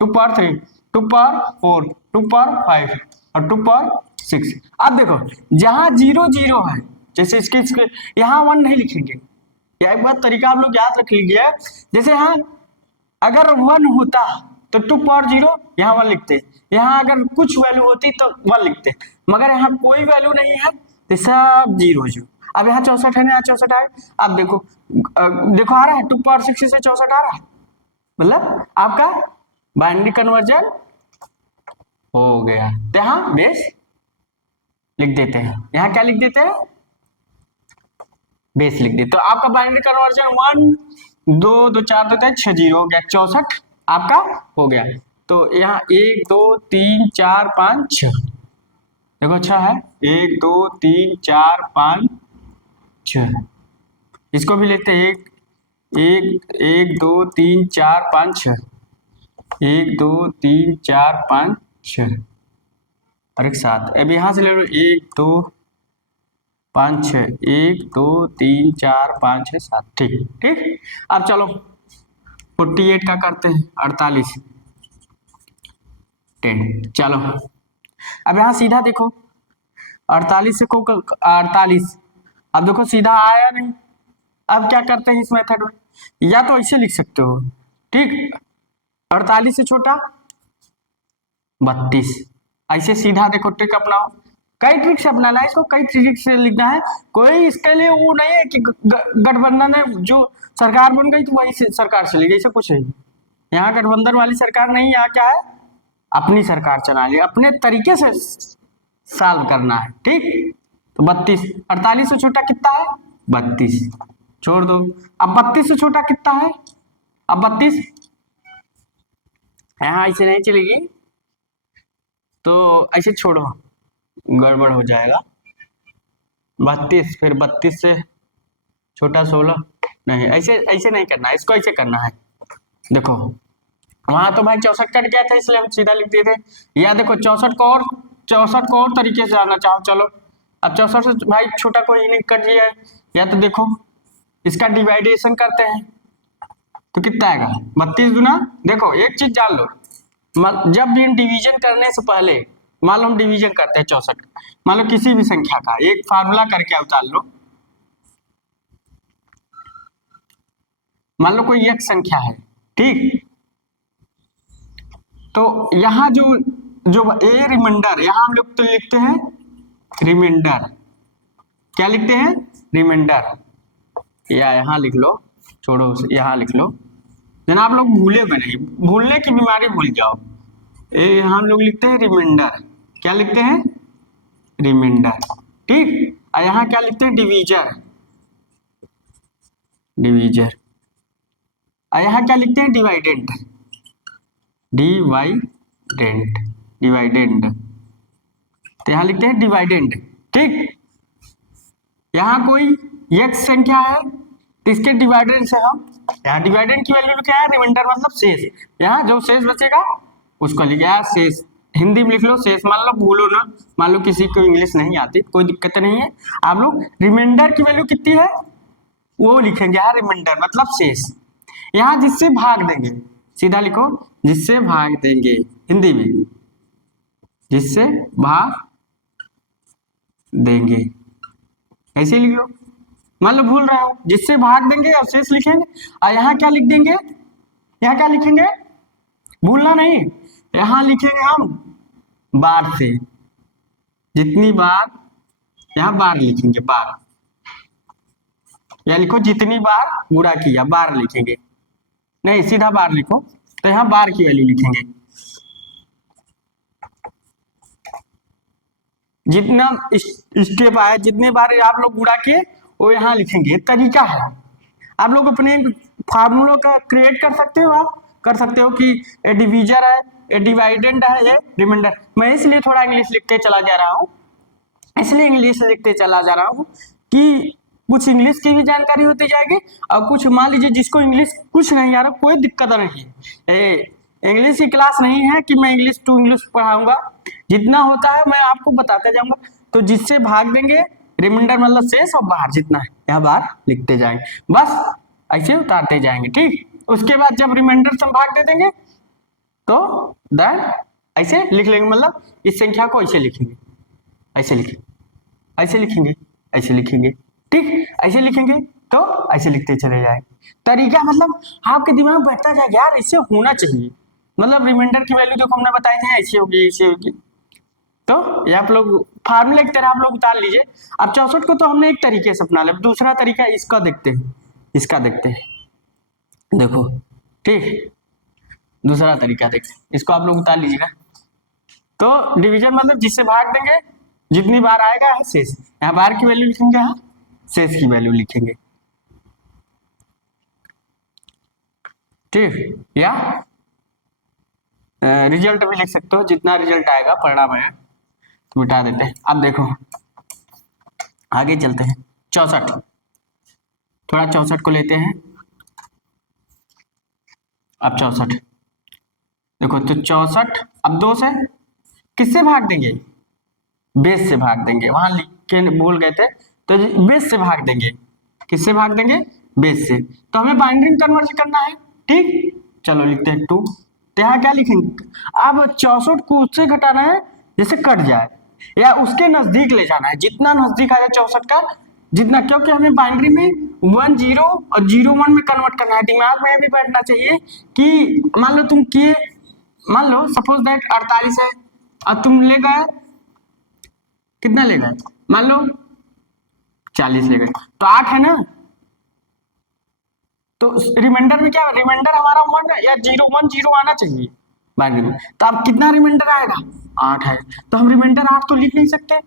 2 पावर 3, 2 पावर 4, 2 पावर 5 और 2 पावर 6। अब देखो जहां 0 0 है, जैसे इसके यहाँ 1 नहीं लिखेंगे, या एक बात तरीका आप लोग याद रख लीजिए, जैसे यहाँ अगर 1 होता तो 2 पावर 0 यहाँ 1 लिखते, यहाँ अगर कुछ वैल्यू होती तो 1 लिखते, मगर यहाँ कोई वैल्यू नहीं है तो सब 0 0। अब यहाँ 64 है ना, यहाँ 64 है। अब देखो देखो आ रहा है 2 पावर 6 से 64 आ रहा है, मतलब आपका बाइनरी कन्वर्जन हो गया। तो यहाँ बेस लिख देते हैं, यहाँ क्या लिख देते हैं, बेस लिख दिए। तो आपका बाइनरी कन्वर्जन 1 2 2 4 2 6 0 हो गया, 64 आपका हो गया। तो यहाँ 1 2 3 4 5 6 देखो अच्छा है, 1 2 3 4 5 6। इसको भी लेते हैं, एक 1 1 2 3 4 5 6, 1 2 3 4 5 6 और एक 7। अब यहाँ से ले लो 1 2 5 6, 1 2 3 4 5 6 7, ठीक ठीक। अब चलो 48 का करते हैं, 48 10। चलो अब यहाँ सीधा देखो 48 से को 48, अब देखो सीधा आया नहीं। अब क्या करते हैं इस मेथड में, या तो ऐसे लिख सकते हो, ठीक, 48 से छोटा 32, ऐसे सीधा देखो ट्रिक अपनाओ। कई ट्रिक से अपनाना है इसको, कई ट्रिक से लिखना है। कोई इसके लिए वो नहीं है कि गठबंधन है जो सरकार बन गई तो वही से सरकार चली गई, ऐसा कुछ नहीं। यहाँ गठबंधन वाली सरकार नहीं, यहाँ क्या है, अपनी सरकार चला ली, अपने तरीके से सॉल्व करना है, ठीक। तो 32, 48 से छोटा कितना है 32, छोड़ दो। अब 32 से छोटा कितना है, अब 32 यहाँ ऐसे नहीं चलेगी, तो ऐसे छोड़ो, गड़बड़ हो जाएगा। 32 फिर 32 से छोटा 16, नहीं ऐसे ऐसे नहीं करना है, इसको ऐसे करना है। देखो वहां तो भाई 64 कट गया था इसलिए हम सीधा लिख दिए थे, या देखो 64 को और तरीके से आना चाहो, चलो अब 64 से भाई छोटा कोई नहीं कट गया है, या तो देखो इसका डिवाइडेशन करते हैं तो कितना आएगा 32 गुना। देखो एक चीज जान लो, जब भी डिवीजन करने से पहले मान लो हम डिवीजन करते हैं 64, मान लो किसी भी संख्या का एक फार्मूला करके उतार लो। मान लो कोई एक संख्या है, ठीक, तो यहाँ जो जो ए रिमाइंडर, यहाँ हम लोग तो लिखते हैं रिमाइंडर, क्या लिखते हैं रिमाइंडर, या यहाँ लिख लो, छोड़ो यहाँ लिख लो, जना आप लोग भूले बने, भूलने की बीमारी भूल जाओ। हम लोग लिखते हैं रिमाइंडर, क्या लिखते हैं रिमाइंडर, ठीक। और यहाँ क्या लिखते हैं डिवीजर, डिवीजर। और यहाँ क्या लिखते हैं डिवाइडेंड, डिवाइडेंड, डिवाइडेंड, तो यहाँ लिखते हैं डिवाइडेंड, ठीक। यहाँ कोई एक संख्या है तो इसके डिवाइडेंड से हम, यहाँ डिवाइडेंड की वैल्यू क्या है रिमाइंडर मतलब शेष, यहाँ जो शेष बचेगा उसको लिख, यहाँ शेष हिंदी में लिख लो शेष, मान लो भूलो ना, मान लो किसी को इंग्लिश नहीं आती कोई दिक्कत नहीं है, आप लोग रिमाइंडर की वैल्यू कितनी है वो लिखेंगे, यहाँ रिमाइंडर मतलब शेष। यहाँ जिससे भाग देंगे, सीधा लिखो जिससे भाग देंगे, हिंदी में जिससे भाग देंगे, ऐसे लिख लो। मान लो भूल रहे हो, जिससे भाग देंगे और शेष लिखेंगे, और यहाँ क्या लिख देंगे, यहाँ क्या लिखेंगे, भूलना नहीं, यहाँ लिखेंगे हम बार से, जितनी बार, यहाँ बार लिखेंगे बार, या लिखो जितनी बार गुणा किया बार लिखेंगे, नहीं सीधा बार लिखो, तो यहाँ बार की वैल्यू लिखेंगे, जितना स्टेप आए जितने बार आप लोग गुणा किए वो यहाँ लिखेंगे। तरीका है, आप लोग अपने फार्मूलों का क्रिएट कर सकते हो, आप कर सकते हो कि ए डिवीजर है, ए डिवाइडेंड है, ये रिमाइंडर। मैं इसलिए थोड़ा इंग्लिश लिखते चला जा रहा हूँ, इसलिए इंग्लिश लिखते चला जा रहा हूँ कि कुछ इंग्लिश की भी जानकारी होती जाएगी, और कुछ मान लीजिए जिसको इंग्लिश कुछ नहीं आ रहा, कोई दिक्कत नहीं है, इंग्लिश की क्लास नहीं है कि मैं इंग्लिश टू इंग्लिश पढ़ाऊंगा, जितना होता है मैं आपको बताते जाऊंगा। तो जिससे भाग देंगे रिमाइंडर मतलब शेष, और बाहर जितना है यहाँ बाहर लिखते जाएंगे, बस ऐसे उतारते जाएंगे, ठीक। उसके बाद जब रिमाइंडर से भाग दे देंगे तो देन ऐसे लिख लेंगे, मतलब इस संख्या को ऐसे लिखेंगे, ऐसे लिखेंगे, ऐसे लिखेंगे, ऐसे लिखेंगे, ठीक, ऐसे लिखेंगे तो ऐसे लिखते चले जाएंगे। तरीका मतलब आपके दिमाग में बैठता जाएगा यार ऐसे होना चाहिए, मतलब रिमाइंडर की वैल्यू देखो हमने बताई थी ऐसे होगी ऐसे होगी, तो ये आप लोग फार्मूले की तरह आप लोग उतार लीजिए। अब 64 को तो हमने एक तरीके से अपना लिया, दूसरा तरीका इसका देखते हैं, इसका देखते हैं, देखो ठीक, दूसरा तरीका देखते हैं, इसको आप लोग उतार लीजिएगा। तो डिवीजन मतलब जिससे भाग देंगे जितनी बार आएगा है शेष, यहाँ बार की वैल्यू लिखेंगे, यहाँ शेष की वैल्यू लिखेंगे, ठीक, या रिजल्ट भी लिख सकते हो, जितना रिजल्ट आएगा परिणाम आएगा तो मिटा देते हैं। अब देखो आगे चलते हैं, 64, थोड़ा 64 को लेते हैं। अब 64 देखो, तो 64 अब 2 से किससे भाग देंगे, बेस से भाग देंगे, वहां लिख के भूल गए थे, तो बेस से भाग देंगे, किससे भाग देंगे, बेस से। तो हमें बाइनरी में कन्वर्ट करना है, ठीक, चलो लिखते हैं 2। तो यहाँ क्या लिखेंगे, अब 64 को उससे घटाना है जैसे कट जाए, या उसके नजदीक ले जाना है, जितना नजदीक आ जाए 64 का, जितना, क्योंकि हमें बाइनरी में 1 0 और 0 1 में कन्वर्ट करना है। दिमाग में भी बैठना चाहिए कि मान लो तुम किए, मान लो सपोज दैट 48 है और तुम ले गए, कितना ले गए, मान लो 40 ले गए, तो 8 है ना, तो रिमाइंडर में क्या, रिमाइंडर हमारा 1 या 0 1 0 आना चाहिए बाइनरी में, तो अब कितना रिमाइंडर आएगा, 8 है, तो हम रिमाइंडर 8 तो लिख नहीं सकते,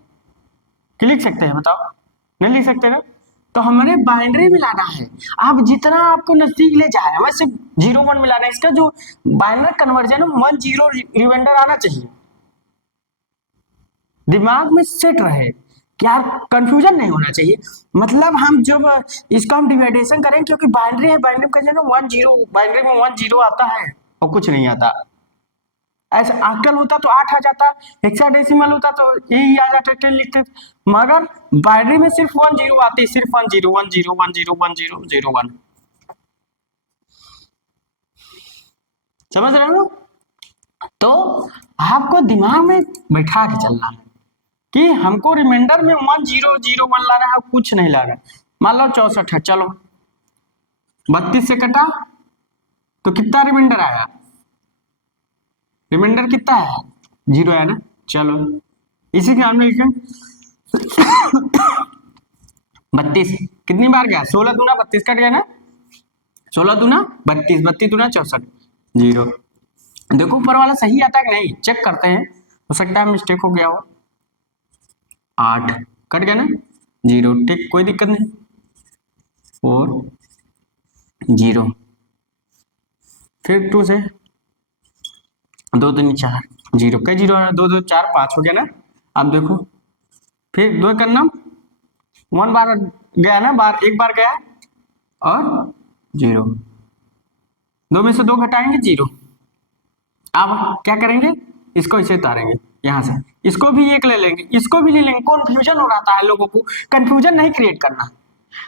कि लिख सकते हैं बताओ, नहीं लिख सकते ना, तो हमारे बाइनरी मिलाना है। आप जितना आपको नजदीक ले जाए, हमें सिर्फ 0 1 मिलाना है, इसका जो बाइनरी कन्वर्जन है 1 0 रिमाइंडर आना चाहिए, दिमाग में सेट रहे, क्या कंफ्यूजन नहीं होना चाहिए। मतलब हम जब इसको हम डिवाइडेशन करें, क्योंकि बाइनरी है, बाइनरी में कैसे 1 0, बाइनरी में 1 0 आता है और कुछ नहीं आता, ऐसा आकल होता तो 8 आ जाता, हेक्साडेसिमल होता तो यही आ जाता, 10 लिखते, मगर बाइनरी में सिर्फ 1 0 आती है, सिर्फ 1 0 1 0 1 0 1 0 0 1, समझ रहे हो। तो आपको दिमाग में बैठा के चलना है कि हमको रिमाइंडर में 1 0 0 1 लाना है, कुछ नहीं लाना है। मान लो 64 है, चलो 32 से कटा तो कितना रिमाइंडर आया, रिमाइंडर कितना है, 0 है ना, चलो इसी के नाम में लिखें 32 कितनी बार गया, 16 दूना 32 कट गया ना, 16 दूना 32, 32 दूना 64, 0। देखो ऊपर वाला सही आता है कि नहीं, चेक करते हैं, हो सकता है मिस्टेक हो गया हो, 8 कट गया ना, 0, ठीक, कोई दिक्कत नहीं, 4 0, फिर 2 से 2 2 4 0, कई 0 आ रहा, 2 2 4 5 हो गया ना। अब देखो फिर 2 करना 1 बार गया ना, एक बार गया और 0, 2 में से 2 घटाएंगे 0। अब क्या करेंगे, इसको इसे उतारेंगे यहां से, इसको भी एक ले लेंगे, इसको भी ले लेंगे, कंफ्यूजन हो रहा है लोगों को, कंफ्यूजन नहीं क्रिएट करना,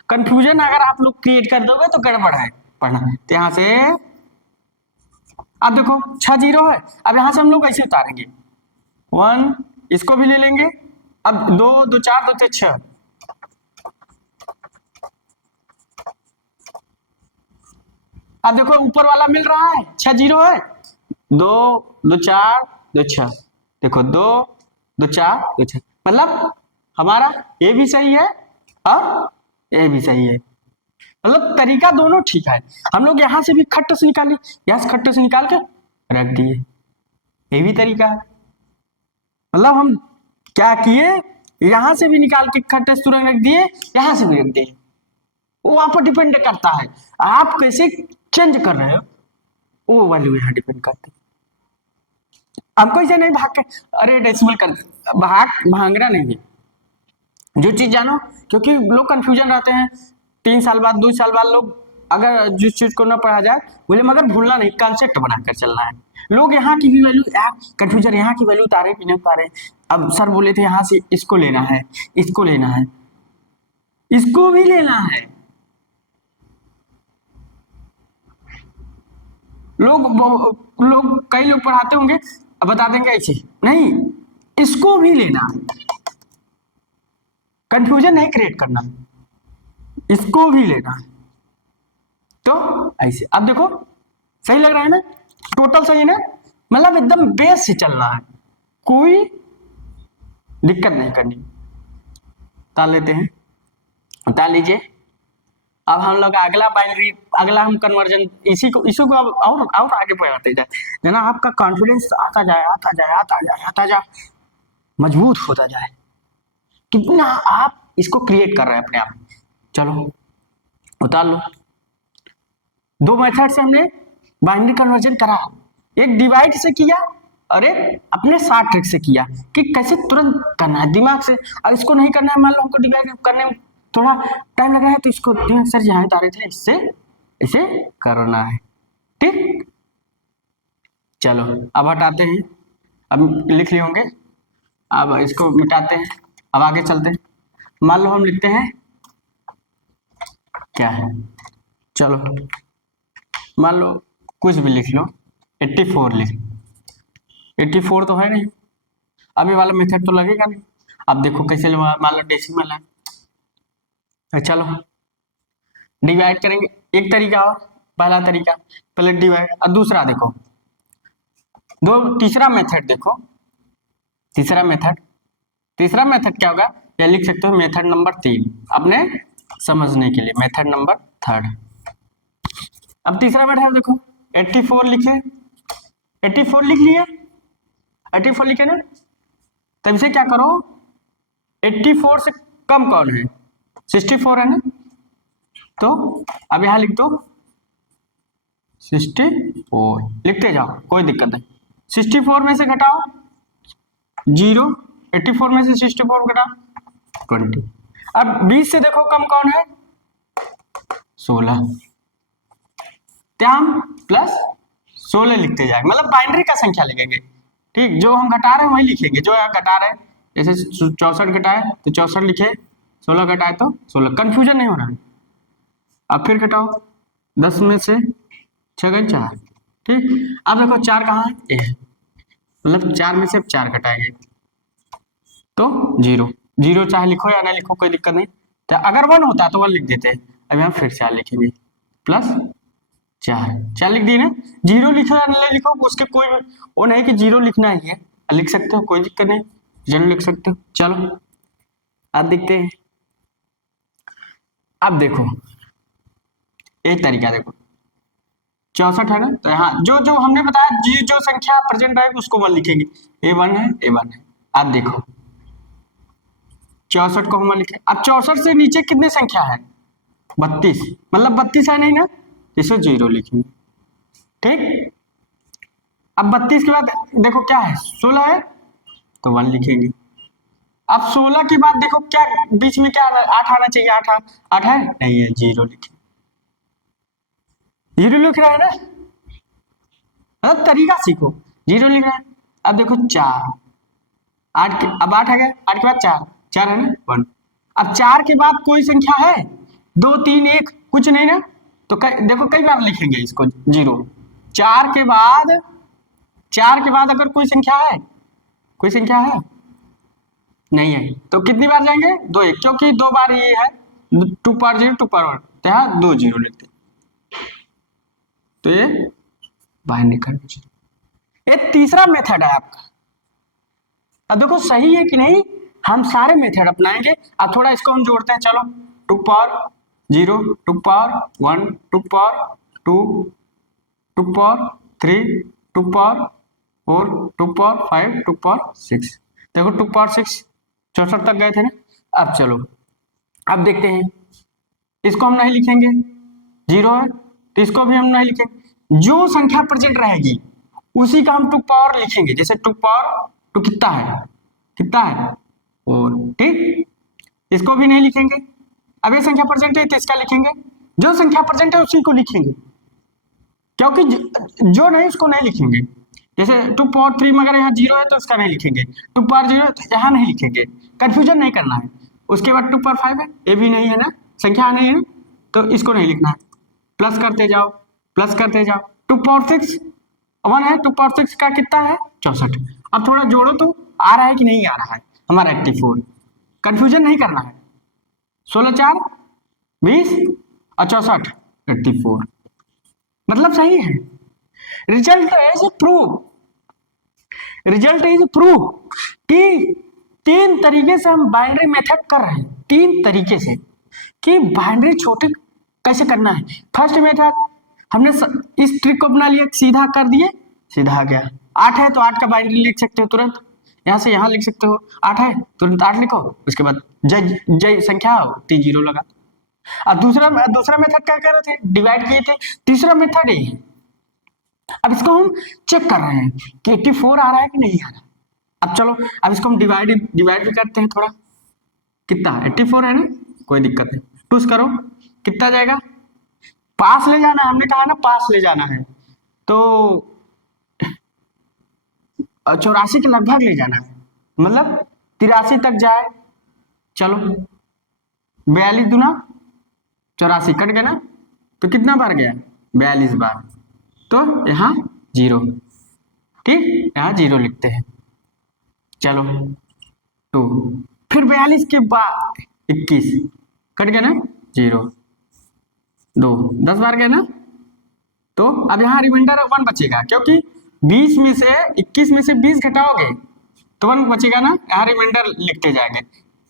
कंफ्यूजन अगर आप लोग क्रिएट कर दोगे तो गड़बड़ है पढ़ना। तो यहां से अब देखो 6 0 है, अब यहां से हम लोग ऐसे उतारेंगे 1, इसको भी ले लेंगे, अब 2 2 4 2 6, अब देखो ऊपर वाला मिल रहा है 6 0 है, 2 2 4 2 6, देखो 2 2 4 2 6, मतलब हमारा ये भी सही है और ये भी सही है, मतलब तरीका दोनों ठीक है। हम लोग यहाँ से भी खट्ट से निकाले, यहाँ से खट्ट से निकाल के रख दिए, ये भी तरीका है। मतलब हम क्या किए, यहाँ से भी निकाल के खट्टे से तुरंत रख दिए, यहाँ से भी रख दिए, वो आप पर डिपेंड करता है आप कैसे चेंज कर रहे हो, वो वैल्यू यहाँ डिपेंड करती है। हमको इसे नहीं भाग के अरे डेसिमल कर भागना नहीं है, जो चीज जानो, क्योंकि लोग कंफ्यूजन रहते हैं, 3 साल बाद 2 साल बाद लोग अगर जिस चीज को ना पढ़ा जाए बोले, मगर भूलना नहीं, कंसेप्ट बनाकर चलना है। लोग यहाँ की भी वैल्यू, कंफ्यूजन यहाँ की वैल्यू उतारे कि नहीं उतारे, अब सर बोले थे यहाँ से इसको लेना है, इसको लेना है, इसको भी लेना है, कई लोग पढ़ाते होंगे अब बता देंगे ऐसे नहीं, इसको भी लेना, कंफ्यूजन नहीं क्रिएट करना, इसको भी लेना, तो ऐसे। अब देखो सही लग रहा है ना, टोटल सही ना, मतलब एकदम बेस से चलना है, कोई दिक्कत नहीं करनी। ताल लेते हैं, ताल लीजिए। अब हम लोग अगला बाइनरी, अगला हम कन्वर्जन इसी को अब और आगे बढ़ाते जाए, जना आपका कॉन्फिडेंस आता जाए आता जाए आता जाए आता जाए, मजबूत होता जाए, कितना आप इसको क्रिएट कर रहे हैं अपने आप, चलो उतार लो। दो मेथड से हमने बाइनरी कन्वर्जन करा, एक डिवाइड से किया और एक अपने शॉर्ट ट्रिक से किया कि कैसे तुरंत करना है दिमाग से। अब इसको नहीं करना है, मान लो हमको डिवाइड करने में थोड़ा टाइम लग रहा है, तो इसको दिमाग सर जहाँ उतारे थे इससे इसे करना है। ठीक, चलो अब हटाते हैं, अब लिख लिए होंगे, अब इसको मिटाते हैं, अब आगे चलते हैं। मान लो हम लिखते हैं क्या है, चलो मान लो कुछ भी लिख लो, 84 लिख, 84 तो है नहीं, अब ये वाला मेथड तो लगेगा नहीं। अब देखो कैसे मान लो डेसिमल है, तो चलो डिवाइड करेंगे। एक तरीका और, पहला तरीका पहले डिवाइड, और दूसरा देखो दो, तीसरा मेथड देखो, तीसरा मेथड क्या होगा, या लिख सकते हो मेथड नंबर 3 अपने समझने के लिए, मेथड नंबर 3। अब तीसरा मेथड देखो, 84 लिखे, 84 लिख लिए, 84 लिखे ना, तब इसे क्या करो, 84 से कम कौन है, 64 है ना, तो अब यहां लिख दो 64, लिखते जाओ कोई दिक्कत नहीं। 64 में से घटाओ 0, 84 में से 64 घटाओ 20। अब 20 से देखो कम कौन है, 16, त्याम प्लस 16 लिखते जाए, मतलब बाइनरी का संख्या लिखेंगे। ठीक, जो हम घटा रहे हैं वही लिखेंगे, जो यहाँ घटा रहे हैं, जैसे 64 घटाए तो 64 लिखे, 16 घटाए तो 16, कंफ्यूजन नहीं होना है। अब फिर घटाओ 10 में से 6 गए 4, ठीक, अब देखो 4 कहाँ है, ये है, मतलब 4 में से 4 घटाएंगे तो 0, 0 चाहे लिखो या ना लिखो कोई दिक्कत नहीं, तो अगर 1 होता तो 1 लिख देते हैं। अब यहाँ फिर 4 लिखेंगे प्लस 4 लिख दिए ना, 0 लिखो या नहीं लिखो उसके कोई वो नहीं कि 0 लिखना ही है, लिख सकते हो कोई दिक्कत नहीं, 0 लिख सकते हो। चलो अब देखते हैं, अब देखो एक तरीका देखो, 64 है ना, तो यहाँ जो जो हमने बताया जो संख्या प्रेजेंट रहेगी उसको 1 लिखेंगे, A1 है, A1 है। अब देखो 64 को हम लिखे, अब 64 से नीचे कितनी संख्या है, 32, मतलब 32 है नहीं ना, इसे 0 लिखेंगे। ठीक, अब 32 के बाद देखो क्या है, 16 है तो 1 लिखेंगे। अब 16 के बाद देखो क्या बीच में क्या 8 आना चाहिए, 8 है नहीं है, 0 लिखेंगे, 0 लिख रहा है ना, मतलब तरीका सीखो, 0 लिख रहा है। अब देखो 4, 8 अब 8 है गया, 8 के बाद 4 है ना, 1। अब 4 के बाद कोई संख्या है, 2 3 1 कुछ नहीं ना, तो देखो कई बार लिखेंगे इसको 0। 4 के बाद अगर कोई संख्या है, नहीं है, तो कितनी बार जाएंगे, 2 1, क्योंकि 2 बार ये है, 2 पर 0 2 पर 1, तो यहाँ 2 0 लिखते, तो ये बाइनरी कन्वर्जन, ये तीसरा मेथड है आपका। अब देखो सही है कि नहीं, हम सारे मेथड अपनाएंगे। अब थोड़ा इसको हम जोड़ते हैं, चलो 2 power 0, 2 power 1, 2 power 2, 2 power 3, 2 power 4, 2 power 5, 2 power 6, देखो 2 पावर 6 64 तक गए थे ना। अब चलो अब देखते हैं, इसको हम नहीं लिखेंगे, 0 है तो इसको भी हम नहीं लिखेंगे, जो संख्या प्रेजेंट रहेगी उसी का हम 2 पावर लिखेंगे, जैसे 2 पावर 2 कितना है, और ठीक, इसको भी नहीं लिखेंगे। अब ये संख्या प्रेजेंट है तो इसका लिखेंगे, जो संख्या प्रेजेंट है उसी को लिखेंगे, क्योंकि जो नहीं उसको नहीं लिखेंगे। जैसे 2 पावर 3 मगर यहाँ 0 है तो उसका नहीं लिखेंगे, 2 पावर 0 है तो यहाँ नहीं लिखेंगे, कंफ्यूजन नहीं करना है। उसके बाद 2 पावर 5 है, ये भी नहीं है ना, संख्या नहीं है तो इसको नहीं लिखना है, प्लस करते जाओ 2 पावर 6 1 है, 2 पावर 6 का कितना है 64। अब थोड़ा जोड़ो तो आ रहा है कि नहीं आ रहा है हमारा 84, कंफ्यूजन नहीं करना है, 16 4 20 और 64 84, मतलब सही है। रिजल्ट इज प्रूफ कि 3 तरीके से हम बाइनरी मेथड कर रहे हैं, 3 तरीके से कि बाइनरी छोटे कैसे करना है। फर्स्ट मेथड हमने इस ट्रिक को अपना लिया, सीधा कर दिए, सीधा आ गया। 8 है तो 8 का बाइनरी लिख सकते हो तुरंत, यहाँ से यहाँ लिख सकते हो, 8 है तुरंत 8 लिखो, उसके बाद जय संख्या 3 0 लगा, अब दूसरा दूसरा मेथड क्या कर रहे थे, डिवाइड किए थे। तीसरा मेथड ये है। अब इसको हम चेक कर रहे हैं कि 84 आ रहा है कि नहीं आ रहा। अब चलो अब इसको हम डिवाइड डिवाइड भी करते हैं थोड़ा। कितना 84 है ना, कोई दिक्कत नहीं, टूस करो कितना जाएगा, पास ले जाना है, हमने कहा ना पास ले जाना है, तो 84 के लगभग ले जाना है, मतलब 83 तक जाए। चलो 42 दूना 84 कट गया ना, तो कितना बार गया 42 बार, तो यहाँ 0, ठीक, यहाँ 0 लिखते हैं। चलो 2, फिर 42 के बाद 21 कट गया ना 0, 2 10 बार गया ना, तो अब यहाँ रिमाइंडर 1 बचेगा, क्योंकि 20 में से 21 में से 20 घटाओगे तो 1 बचेगा ना, यहाँ रिमाइंडर लिखते जाएंगे,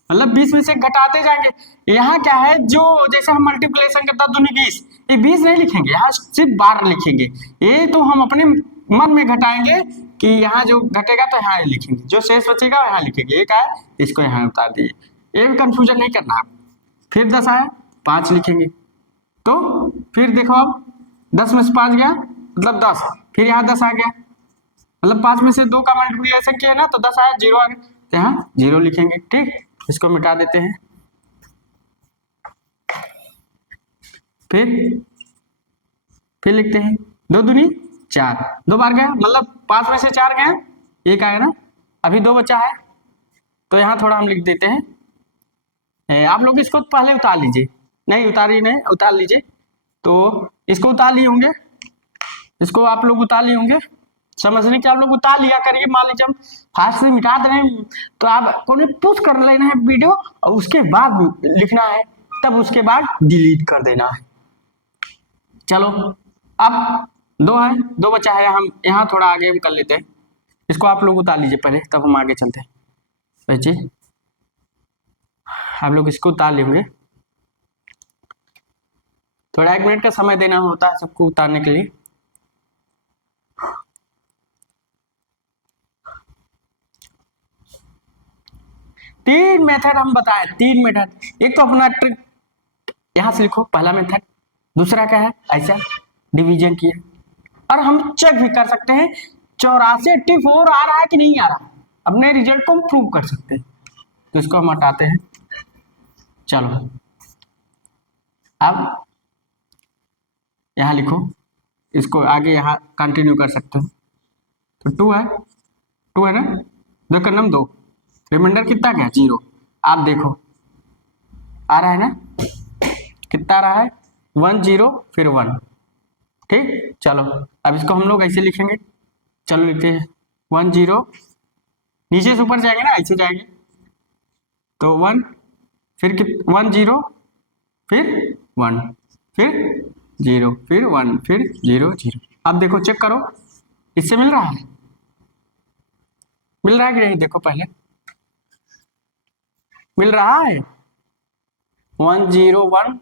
मतलब 20 में से घटाते जाएंगे। यहाँ क्या है, जो जैसे हम मल्टीप्लिकेशन करता दूनी 20, ये 20 नहीं लिखेंगे, यहाँ सिर्फ 12 लिखेंगे। ये तो हम अपने मन में घटाएंगे कि यहाँ जो घटेगा तो यहाँ लिखेंगे, जो शेष बचेगा यहाँ लिखेंगे। ये क्या है, इसको यहाँ उतार दिए, ये भी कंफ्यूजन नहीं करना आप। फिर 10 आया 5 लिखेंगे, तो फिर देखो अब 10 में से 5 गया मतलब 10, फिर यहाँ 10 आ गया, मतलब 5 में से 2 का मल्टीप्लिकेशन किया ना तो 10 आया, 0 आ गया, तो यहाँ 0 लिखेंगे। ठीक, इसको मिटा देते हैं। फिर लिखते हैं 2 दूनी 4, 2 बार गया, मतलब 5 में से 4 गए, एक आया ना, अभी 2 बचा है, तो यहाँ थोड़ा हम लिख देते हैं। आप लोग इसको पहले उतार लीजिए, नहीं उतारिए, नहीं उतार लीजिए, तो इसको उतार लिए होंगे, इसको आप लोग उतार लिए होंगे, समझने के आप लोग उतार लिया करिए। मान लीजिए हम फास्ट से मिटा दे रहे हैं, तो आपको पुश कर लेना है वीडियो, और उसके बाद लिखना है, तब उसके बाद डिलीट कर देना है। चलो अब 2 है, 2 बचा है, हम यहाँ थोड़ा आगे हम कर लेते हैं, इसको आप लोग उतार लीजिए पहले, तब हम आगे चलते हैं। बच्चे आप लोग इसको उतार लेंगे, थोड़ा 1 मिनट का समय देना होता है सबको उतारने के लिए। तीन मेथड हम बताए, 3 मेथड। एक तो अपना ट्रिक यहां से लिखो, पहला मेथड। दूसरा क्या है, ऐसा डिवीजन किया, और हम चेक भी कर सकते हैं 84 84 आ रहा है कि नहीं आ रहा, अपने रिजल्ट को हम प्रूव कर सकते हैं। तो इसको हम हटाते हैं। चलो अब यहां लिखो, इसको आगे यहाँ कंटिन्यू कर सकते हो। तो 2 है ना, 2 का नाम 2, रिमाइंडर कितना गया 0। आप देखो आ रहा है ना, कितना आ रहा है 1 0 फिर 1। ठीक, चलो अब इसको हम लोग ऐसे लिखेंगे। चलो लिखते हैं 1 0, नीचे से ऊपर जाएंगे ना, ऐसे जाएंगे, तो 1 फिर 1 0 फिर 1 फिर 0 फिर 1 फिर 0 0। अब देखो चेक करो, इससे मिल रहा है कि नहीं, देखो पहले मिल रहा है 1 0 1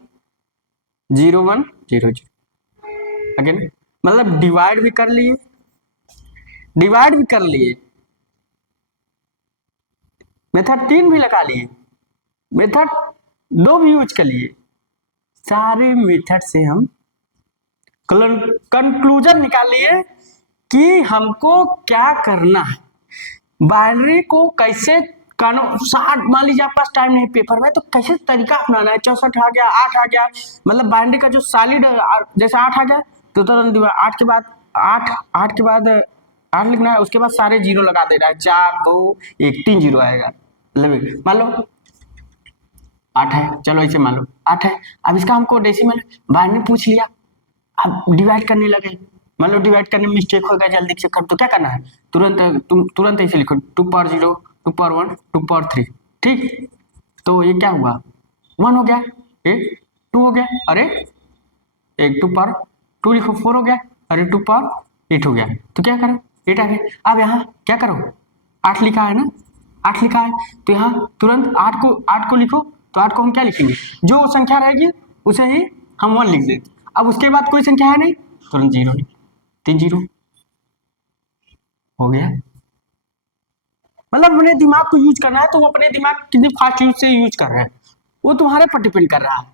0 1 0 0। अगेन मतलब डिवाइड भी कर लिए, मेथड 3 भी लगा लिए, मेथड 2 भी यूज कर लिए। सारे मेथड से हम कंक्लूजन निकाल लिए कि हमको क्या करना है, बाइनरी को कैसे 60, मान लीजिए आपके पास टाइम नहीं पेपर में, तो कैसे तरीका अपनाना है। 64 आ गया, 8 आ गया, मतलब बाइनरी का जो सॉलिड जैसे 8 आ गया तो तुरंत 8 के बाद 8 के बाद 8 लिखना है, उसके बाद सारे 0 लगा देना है, 4 2 1 3 0 आएगा। मतलब मान लो 8 है, चलो ऐसे मान लो 8 है। अब इसका हमको डेसिमल बाइनरी पूछ लिया, अब डिवाइड करने लगे, मान लो डिवाइड करने में मिस्टेक हो गया, जल्दी से कर, तो क्या करना है, तुरंत ऐसे लिखो 2 पावर 0 2 पावर 1 2 पावर 3। ठीक, तो ये क्या हुआ 1 हो गया, एक 2 हो गया, अरे एक 2 पावर 2 लिखो, 4 हो गया, अरे 2 पावर 8 हो गया, तो क्या करो 8 आ गया। अब यहाँ क्या करो, 8 लिखा है ना, 8 लिखा है, तो यहाँ तुरंत 8 को लिखो, तो 8 को हम क्या लिखेंगे, जो संख्या रहेगी उसे ही हम 1 लिख देते। अब उसके बाद कोई संख्या है नहीं, तुरंत 0 लिख, 3 0 हो गया। मतलब अपने दिमाग को यूज करना है, तो वो अपने दिमाग कितने फास्ट यूज से यूज कर रहे हैं, वो तुम्हारे पर डिपेंड कर रहा है।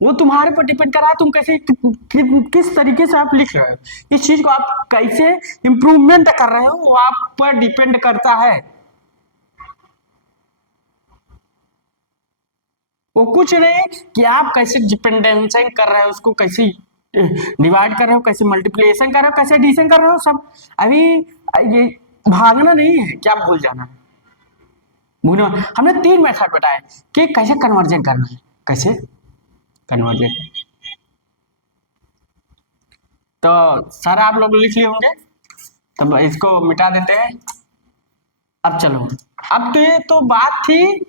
वो तुम्हारे पर डिपेंड कर रहा है तुम कैसे किस तरीके से आप लिख रहे हो। इस चीज को आप कैसे इंप्रूवमेंट कर रहे हो वो आप पर डिपेंड करता है। वो कुछ नहीं कि आप कैसे डिपेंडेंसिंग कर रहे हो, उसको कैसे डिवाइड कर रहे हो, कैसे मल्टीप्लिकेशन कर रहे हो, कैसे एडिशन कर रहे हो, सब अभी ये भागना नहीं है क्या भूल जाना है। भूलना हमने 3 मेथड बताए कि कैसे कन्वर्जन करना है, कैसे कन्वर्जन। तो सारा आप लोग लिख लिए होंगे, तो इसको मिटा देते हैं। अब चलो, अब तो ये तो बात थी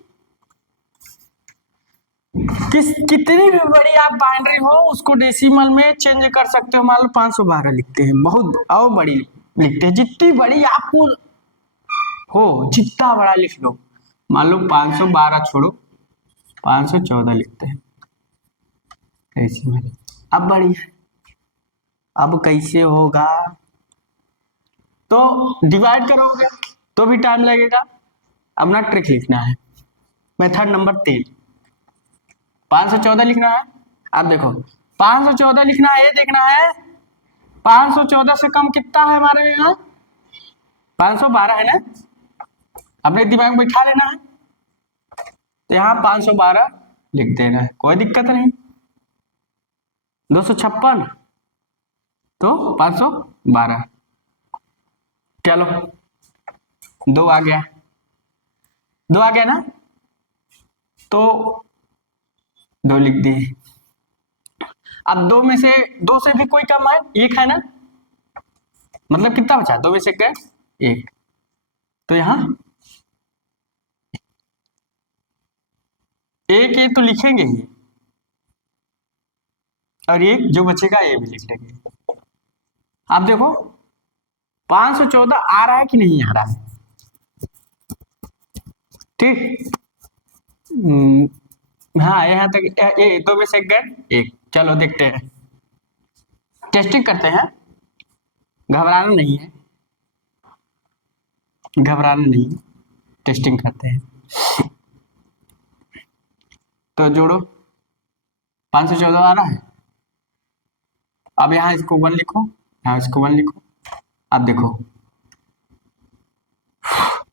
कितनी भी बड़ी आप बाइनरी हो उसको डेसिमल में चेंज कर सकते हो। मान लो 512 लिखते हैं, बहुत और बड़ी लिखते हैं, जितनी बड़ी आपको हो जितना बड़ा लिख लो। मान लो 512 छोड़ो 514 लिखते हैं डेसिमल। अब बड़ी है, अब कैसे होगा, तो डिवाइड करोगे तो भी टाइम लगेगा। अब ना ट्रिक लिखना है, मेथड नंबर 3 514 लिखना है। अब देखो 514 लिखना है, ये देखना है 514 से कम कितना है हमारे यहाँ, 512 है ना, अपने दिमाग में बैठा लेना है। तो यहाँ 512 लिख देना है, कोई दिक्कत नहीं। 256 तो 512, चलो 2 आ गया, 2 आ गया ना, तो 2 लिख दिए। अब 2 में से 2 से भी कोई कम है, 1 है ना, मतलब कितना बचा, 2 में से क्या 1, तो यहाँ 1 ये तो लिखेंगे ही, और 1 जो बचेगा ये भी लिख लेंगे। आप देखो 514 आ रहा है कि नहीं आ रहा है, ठीक। हाँ यहाँ तक ये 2 में से गए 1, चलो देखते हैं, टेस्टिंग करते हैं, घबराना नहीं है, घबराना नहीं है, टेस्टिंग करते हैं। तो जोड़ो 514 आ रहा है, अब यहाँ इसको 1 लिखो, यहाँ इसको 1 लिखो। अब देखो,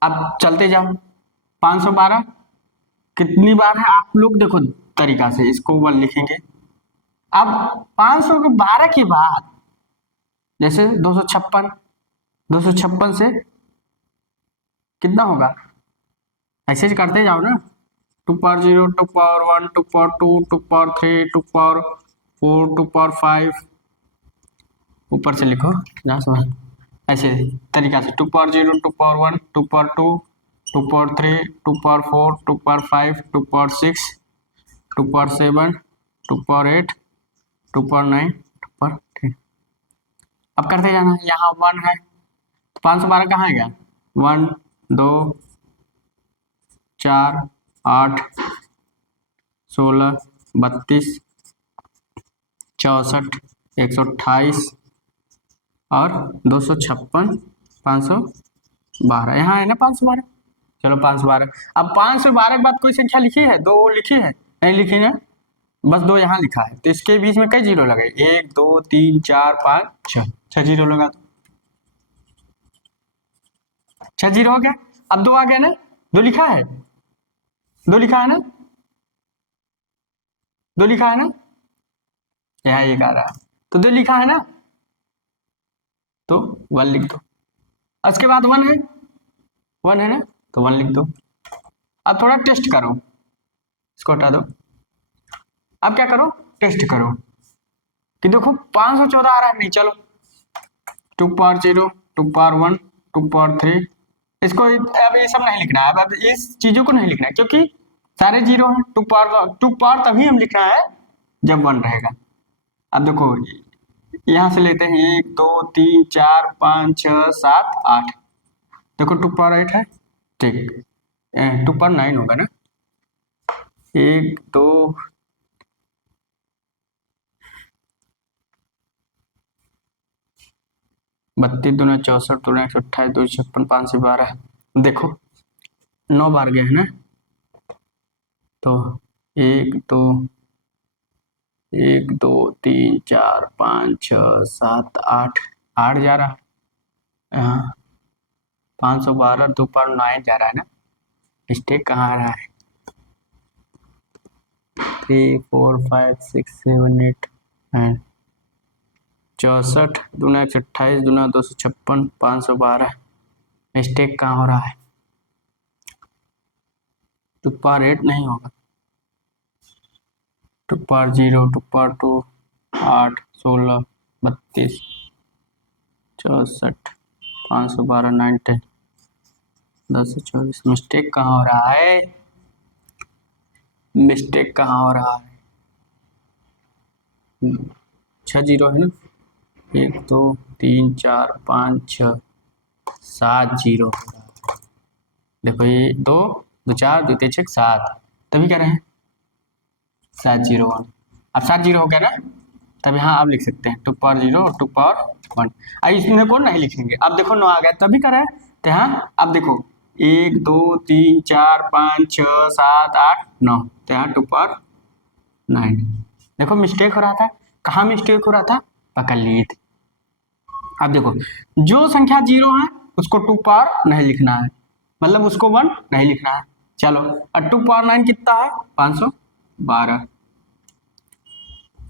अब चलते जाओ 512 कितनी बार है आप लोग देखो तरीका से, इसको 1 लिखेंगे। अब 512 के बाद जैसे 256 से कितना होगा, ऐसे करते जाओ ना, 2 power 0, 2 power 1, 2 power 2, 2 power 3, 2 power 4, 2 power 5, ऊपर से लिखो जहाँ समझ, ऐसे तरीका से 2 power 0, 2 power 1, 2 power 2, 2 power 3, 2 power 4, 2 power 5, 2 power 6, 2 power 7, 2 power 8, 2 power 9, 2 power 10। अब करते जाना, यहाँ 1 है तो 512 कहाँ गया, 1 2 4 8 16 32 64 128 और 256 512, यहाँ है ना 512, चलो 512। अब 512 के बाद कोई संख्या लिखी है, 2 लिखी है, नहीं लिखी ना, बस 2 यहाँ लिखा है, तो इसके बीच में कई जीरो लगे, 1 2 3 4 5 6, 6 जीरो लगा दो, 6 जीरो हो गया। अब 2 आ गया ना, 2 लिखा है, 2 लिखा है ना, 2 लिखा है ना, यहाँ 1 आ रहा है, तो 2 लिखा है ना, तो 1 लिख दो। उसके बाद 1 है, 1 है ना, तो 1 लिख दो। अब थोड़ा टेस्ट करो, इसको हटा दो, अब क्या करो, टेस्ट करो कि देखो 514 आ रहा है नहीं, चलो 2 पावर 0, 2 पावर 1, 2 पावर 3, इसको अब ये सब नहीं लिखना है, अब इस चीजों को नहीं लिखना है क्योंकि सारे जीरो हैं। 2 पावर तभी हम लिखना है जब 1 रहेगा। अब देखो यहाँ से लेते हैं 1 2 3 4 5 6 7 8, देखो 2 पावर 8 है, ठीक 2 पावर 9 होगा ना, 1 2 32 दूना 64 दूना 128 2 56 5 से 12, देखो 9 बार गए है ना, तो 1 2 1 2 3 4 5 6 7 8 8 जा रहा है यहाँ 512 2 पर 9 जा रहा है ना, मिस्टेक कहाँ आ रहा है? 3 4 5 6 7 8 9 64 दूना 128 दूना 256 512 मिस्टेक कहाँ हो रहा है? 2 पर 8 नहीं होगा, 2 पर 0 2 पर 2 8 16 32 64 512 9 10 10 से 24 मिस्टेक कहाँ हो रहा है? मिस्टेक कहाँ हो रहा है? 6 जीरो है ना, 1 2 3 4 5 6 7 जीरो। देखो ये 2 2 4 2 3 6 7 तभी कह रहे हैं 7 0 1। अब 7 जीरो हो गया ना, तब यहाँ आप लिख सकते हैं 2 पावर 0 और 2 पावर 1। अब इसमें को नहीं लिखेंगे, अब देखो 9 आ गया तभी कर रहे हैं, तो यहाँ अब देखो 1 2 3 4 5 6 7 8 9, तो यहाँ 2 पावर 9। देखो मिस्टेक हो रहा था, कहाँ मिस्टेक हो रहा था? पकड़ लिए थे। अब देखो जो संख्या 0 है उसको 2 पावर नहीं लिखना है, मतलब उसको 1 नहीं लिखना है। चलो और 2 पावर 9 कितना है? 512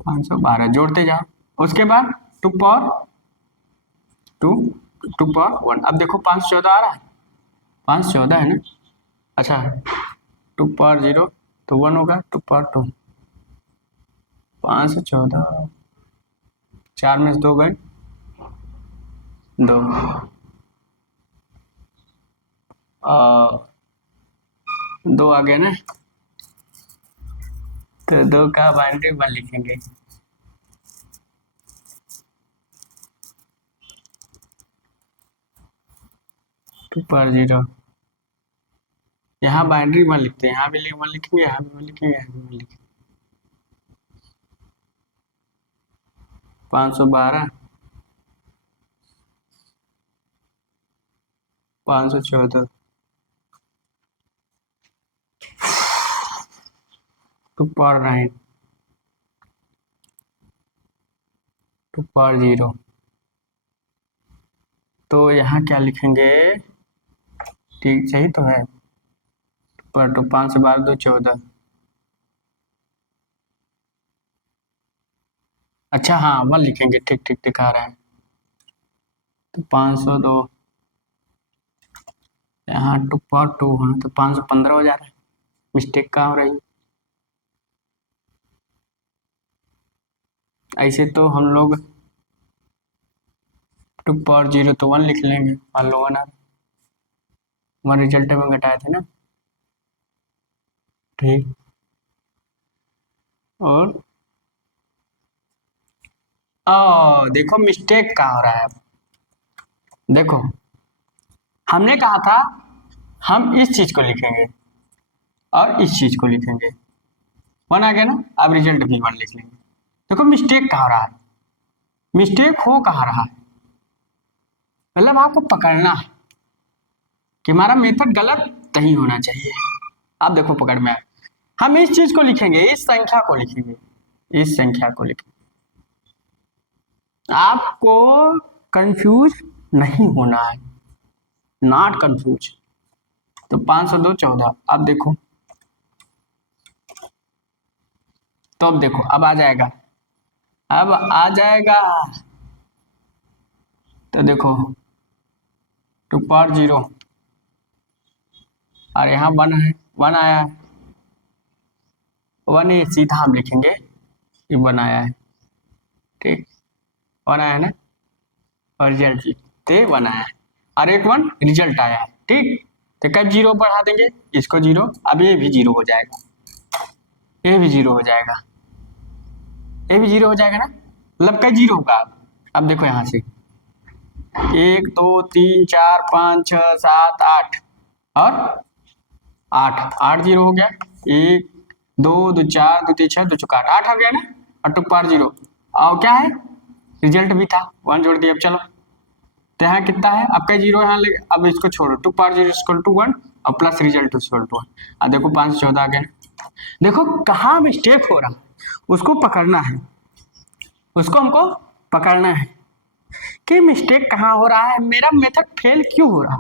512 जोड़ते जाओ। उसके बाद 2 पावर 2 2 पावर 1। अब देखो 514 आ रहा है, 514 है ना। अच्छा 2 पावर 0 तो 1 होगा, 2 पावर 2 514 4 में से 2 गए 2 2 आ गया ना, तो 2 का बाइनरी 1 लिखेंगे। टू पावर 0 यहाँ बाइनरी 1 लिखते हैं, यहाँ भी 1 लिखेंगे, यहाँ भी 1 लिखेंगे, यहाँ भी 1 लिखेंगे। 512 514 2 पावर 9 2 पावर 0, तो यहाँ क्या लिखेंगे? ठीक सही तो है, पर 2 5 से 12 2 14। अच्छा हाँ 1 लिखेंगे, ठीक ठीक दिखा रहा है, तो 502 यहाँ 2 पावर 2 है तो 515 हो जा रहा है। मिस्टेक कहाँ हो रही है? ऐसे तो हम लोग 2 पावर 0 तो 1 लिख लेंगे, मान लो 1 आ 1 रिजल्ट में घटाए थे ना, ठीक। और देखो मिस्टेक कहाँ हो रहा है। देखो हमने कहा था हम इस चीज को लिखेंगे और इस चीज को लिखेंगे, 1 आ गया ना, अब रिजल्ट भी 1 लिख लेंगे। देखो मिस्टेक कहाँ हो रहा है, मिस्टेक हो कहाँ रहा है, मतलब आपको पकड़ना है कि हमारा मेथड गलत नहीं होना चाहिए। आप देखो पकड़ में, हम इस चीज को लिखेंगे, इस संख्या को लिखेंगे, इस संख्या को लिखेंगे। आपको कंफ्यूज नहीं होना है, नॉट कंफ्यूज। तो 502 14, अब देखो, तो अब देखो अब आ जाएगा, अब आ जाएगा। तो देखो 2 पावर 0 और यहाँ 1 है, 1 आया है, 1 ही सीधा हम लिखेंगे, ये 1 आया है, ठीक 1 आया है ना, और रिजल्ट लिखते 1 आया है, और एक 1 रिजल्ट आया है, ठीक। तो कब 0 बढ़ा देंगे इसको 0, अब ये भी 0 हो जाएगा, ये भी 0 हो जाएगा, ये भी 0 हो जाएगा ना, मतलब कई 0 होगा। अब देखो यहाँ से 1 2 3 4 5 6 7 8 और 8 8 0 हो गया, 1 2 2 4 2 3 6 2 4 8 8 आ गया ना, और 2 पावर 0 और क्या है रिजल्ट भी था 1 जोड़ दिया। अब चलो तो यहाँ कितना है, अब कई 0 यहाँ ले, अब इसको छोड़ो, 2 पावर 0 इक्वल टू 1 और प्लस रिजल्ट इक्वल टू 1। अब देखो 514 आ गया, देखो कहाँ मिस्टेक हो रहा है, उसको पकड़ना है, उसको हमको पकड़ना है कि मिस्टेक कहाँ हो रहा है, मेरा मेथड फेल क्यों हो रहा।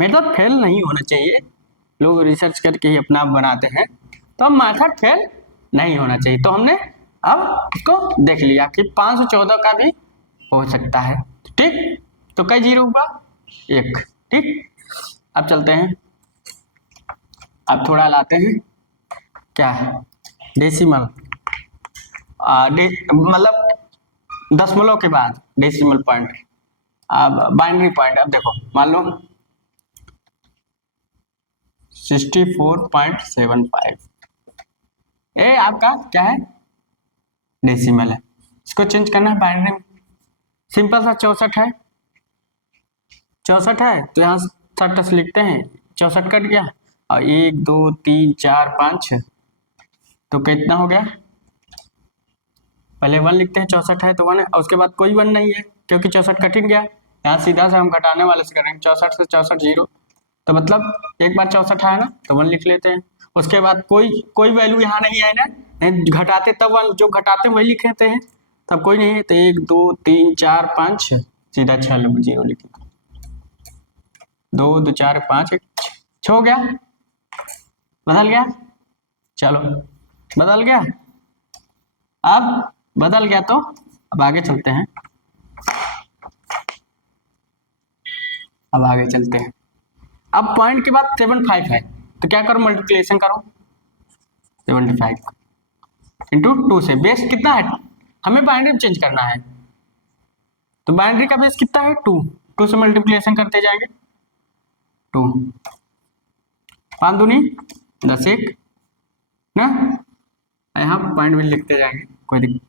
मेथड फेल नहीं होना चाहिए, लोग रिसर्च करके ही अपना बनाते हैं, तो हम मेथड फेल नहीं होना चाहिए। तो हमने अब इसको देख लिया कि 514 का भी हो सकता है। ठीक, तो कई जीरो हुआ, एक। ठीक, अब चलते हैं, अब थोड़ा लाते हैं क्या है डेसिमल, मतलब दशमलव के बाद डेसिमल पॉइंट, अब बाइनरी पॉइंट। अब देखो मान लो 64.75, ये आपका क्या है, डेसिमल है, इसको चेंज करना है बाइनरी में। सिंपल सा 64 है, 64 है तो यहाँ 60 लिखते हैं, 64 कट गया और 1 2 3 4 5 6, तो कितना हो गया, पहले 1 लिखते हैं, 64 है तो 1 है, और उसके बाद कोई 1 नहीं है क्योंकि 64 कट गया। यहाँ सीधा से हम घटाने वाले से करेंगे, 64 से 64 जीरो, तो मतलब एक बार 64 है ना तो 1 लिख लेते हैं। उसके बाद कोई वैल्यू यहाँ नहीं है ना, नहीं घटाते तब 1, जो घटाते वही लिख लेते हैं, तब कोई नहीं है तो 1 2 3 4 5 6, सीधा 6 जीरो लिखें, 2 2 4 5 1 6 हो गया, बदल गया, चलो बदल गया। अब बदल गया तो अब आगे चलते हैं, अब आगे चलते हैं। अब पॉइंट के बाद 75 है तो क्या करो, मल्टीप्लिकेशन करो, 75 इंटू 2 से, बेस कितना है, हमें बाइनरी में चेंज करना है, तो बाइनरी का बेस कितना है 2, 2 से मल्टीप्लिकेशन करते जाएंगे, 2 5 दूनी 10 1 ना, यहाँ पॉइंट भी लिखते जाएंगे, कोई दिक्कत,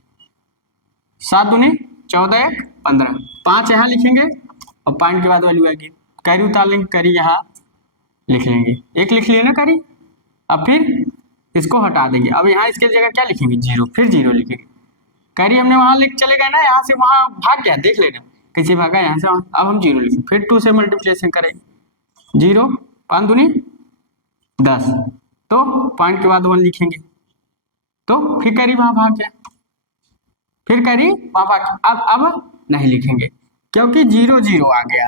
7 दूनी 14 1 15, 5 यहाँ लिखेंगे और पॉइंट के बाद वैल्यू आएगी, कैरी उतार लेंगे, कैरी यहाँ लिख लेंगे, एक लिख लिए ना कैरी, अब फिर इसको हटा देंगे, अब यहाँ इसके जगह क्या लिखेंगे, जीरो, फिर जीरो लिखेंगे, कैरी हमने वहां लिख चले गए ना, यहाँ से वहां भाग गया, देख लेना कैसे भागा यहाँ से, अब हम जीरो लिखेंगे, फिर 2 से मल्टीप्लिकेशन करेंगे, 0 5 दूनी 10, तो पॉइंट के बाद 1 लिखेंगे, तो फिर कैरी वहां भाग गया, फिर कैरी वहां भाग, अब नहीं लिखेंगे क्योंकि 0 0 आ गया,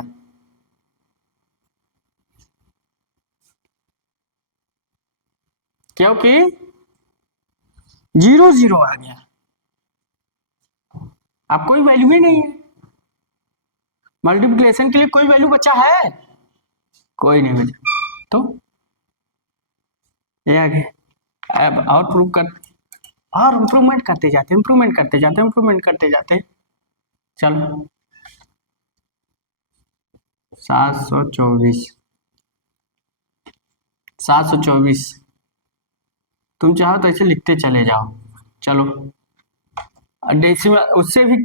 क्योंकि 0 0 आ गया, अब कोई वैल्यू ही नहीं है, मल्टीप्लिकेशन के लिए कोई वैल्यू बचा है, कोई नहीं बचा, तो ये आ गया। अब और प्रूव कर, और इम्प्रूवमेंट करते जाते हैं, इम्प्रूवमेंट करते जाते हैं, इम्प्रूवमेंट करते जाते हैं, चलो 724 724, तुम चाहो तो ऐसे लिखते चले जाओ, चलो डेसिमल उससे भी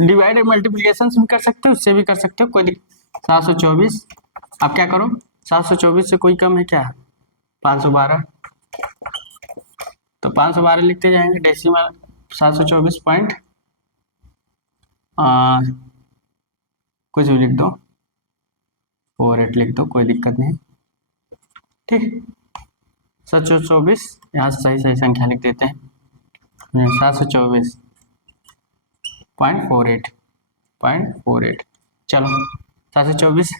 डिवाइड मल्टीप्लिकेशन भी कर सकते हो, उससे भी कर सकते हो, कोई दिक्कत। 724, अब क्या करो, 724 से कोई कम है क्या, 512, तो 512 लिखते जाएंगे, डेसिमल 724 पॉइंट कुछ भी लिख दो, 48 लिख दो, कोई दिक्कत नहीं, ठीक। 724 यहाँ से सही सही संख्या लिख देते हैं, 724.48, चलो 724,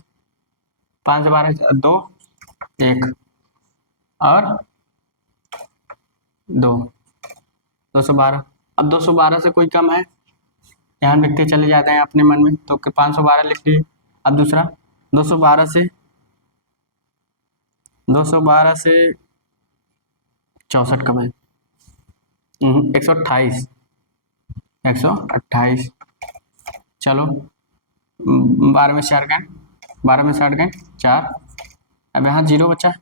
5 12 2 1 और 2 212, अब 212 से कोई कम है, यहाँ लिखते चले जाते हैं अपने मन में, तो 512 लिख लिए। अब दूसरा 212 से 64 कम है, 128 128, चलो 12 में 4 गए, 12 में 60 गए 4, अब यहाँ 0 बचा,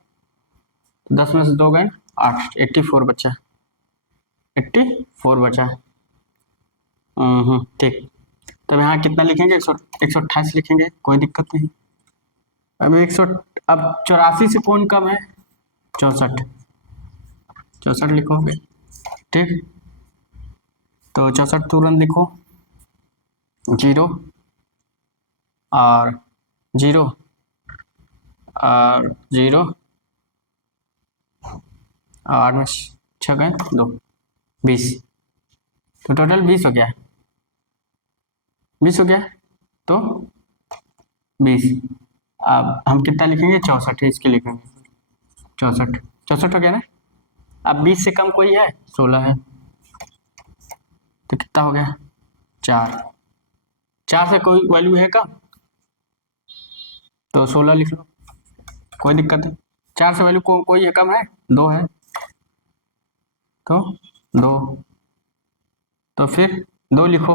10 में से 2 गए 8, 84 बचा, 84 बचा, ठीक। तब यहाँ कितना लिखेंगे, 128 लिखेंगे, कोई दिक्कत नहीं। अब 100, अब 84 से कौन कम है, 64 64 लिखोगे, ठीक। तो 64 तुरंत लिखो, 0 और 0 और 0 और में 6 गए 2, 20, तो टोटल 20 हो गया, 20 हो गया, तो 20। अब हम कितना लिखेंगे, 64 है, इसके लिखेंगे 64, 64 हो गया ना। अब 20 से कम कोई है, 16 है, तो कितना हो गया, 4। 4 से कोई वैल्यू है कम, तो 16 लिख लो, कोई दिक्कत है। 4 से वैल्यू कोई है कम है, 2 है, तो 2, तो फिर 2 लिखो,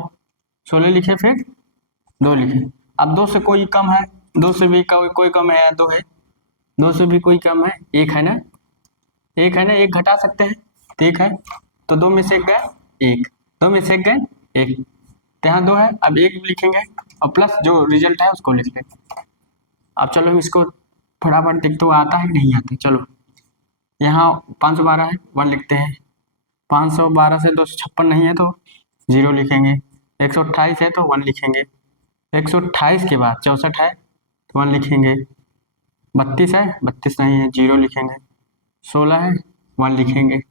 16 लिखे फिर 2 लिखे। अब 2 से कोई कम है, 2 से भी कोई कम है, 2 है, 2 से भी कोई कम है, 1 है ना, 1 है ना, 1 घटा सकते हैं, तो 1 है, तो 2 में से 1 गया 1, 2 में से 1 गए 1, तो यहाँ 2 है, अब 1 लिखेंगे और प्लस जो रिजल्ट है उसको लिख लेंगे। अब चलो हम इसको फटाफट देखते हुए आता है कि नहीं आता, चलो यहाँ 512 है, 1 लिखते हैं, 512 से 256 नहीं है तो 0 लिखेंगे, 128 है तो 1 लिखेंगे, 128 के बाद 64 है तो 1 लिखेंगे, 32 है, 32 नहीं है 0 लिखेंगे, 16 है 1 लिखेंगे,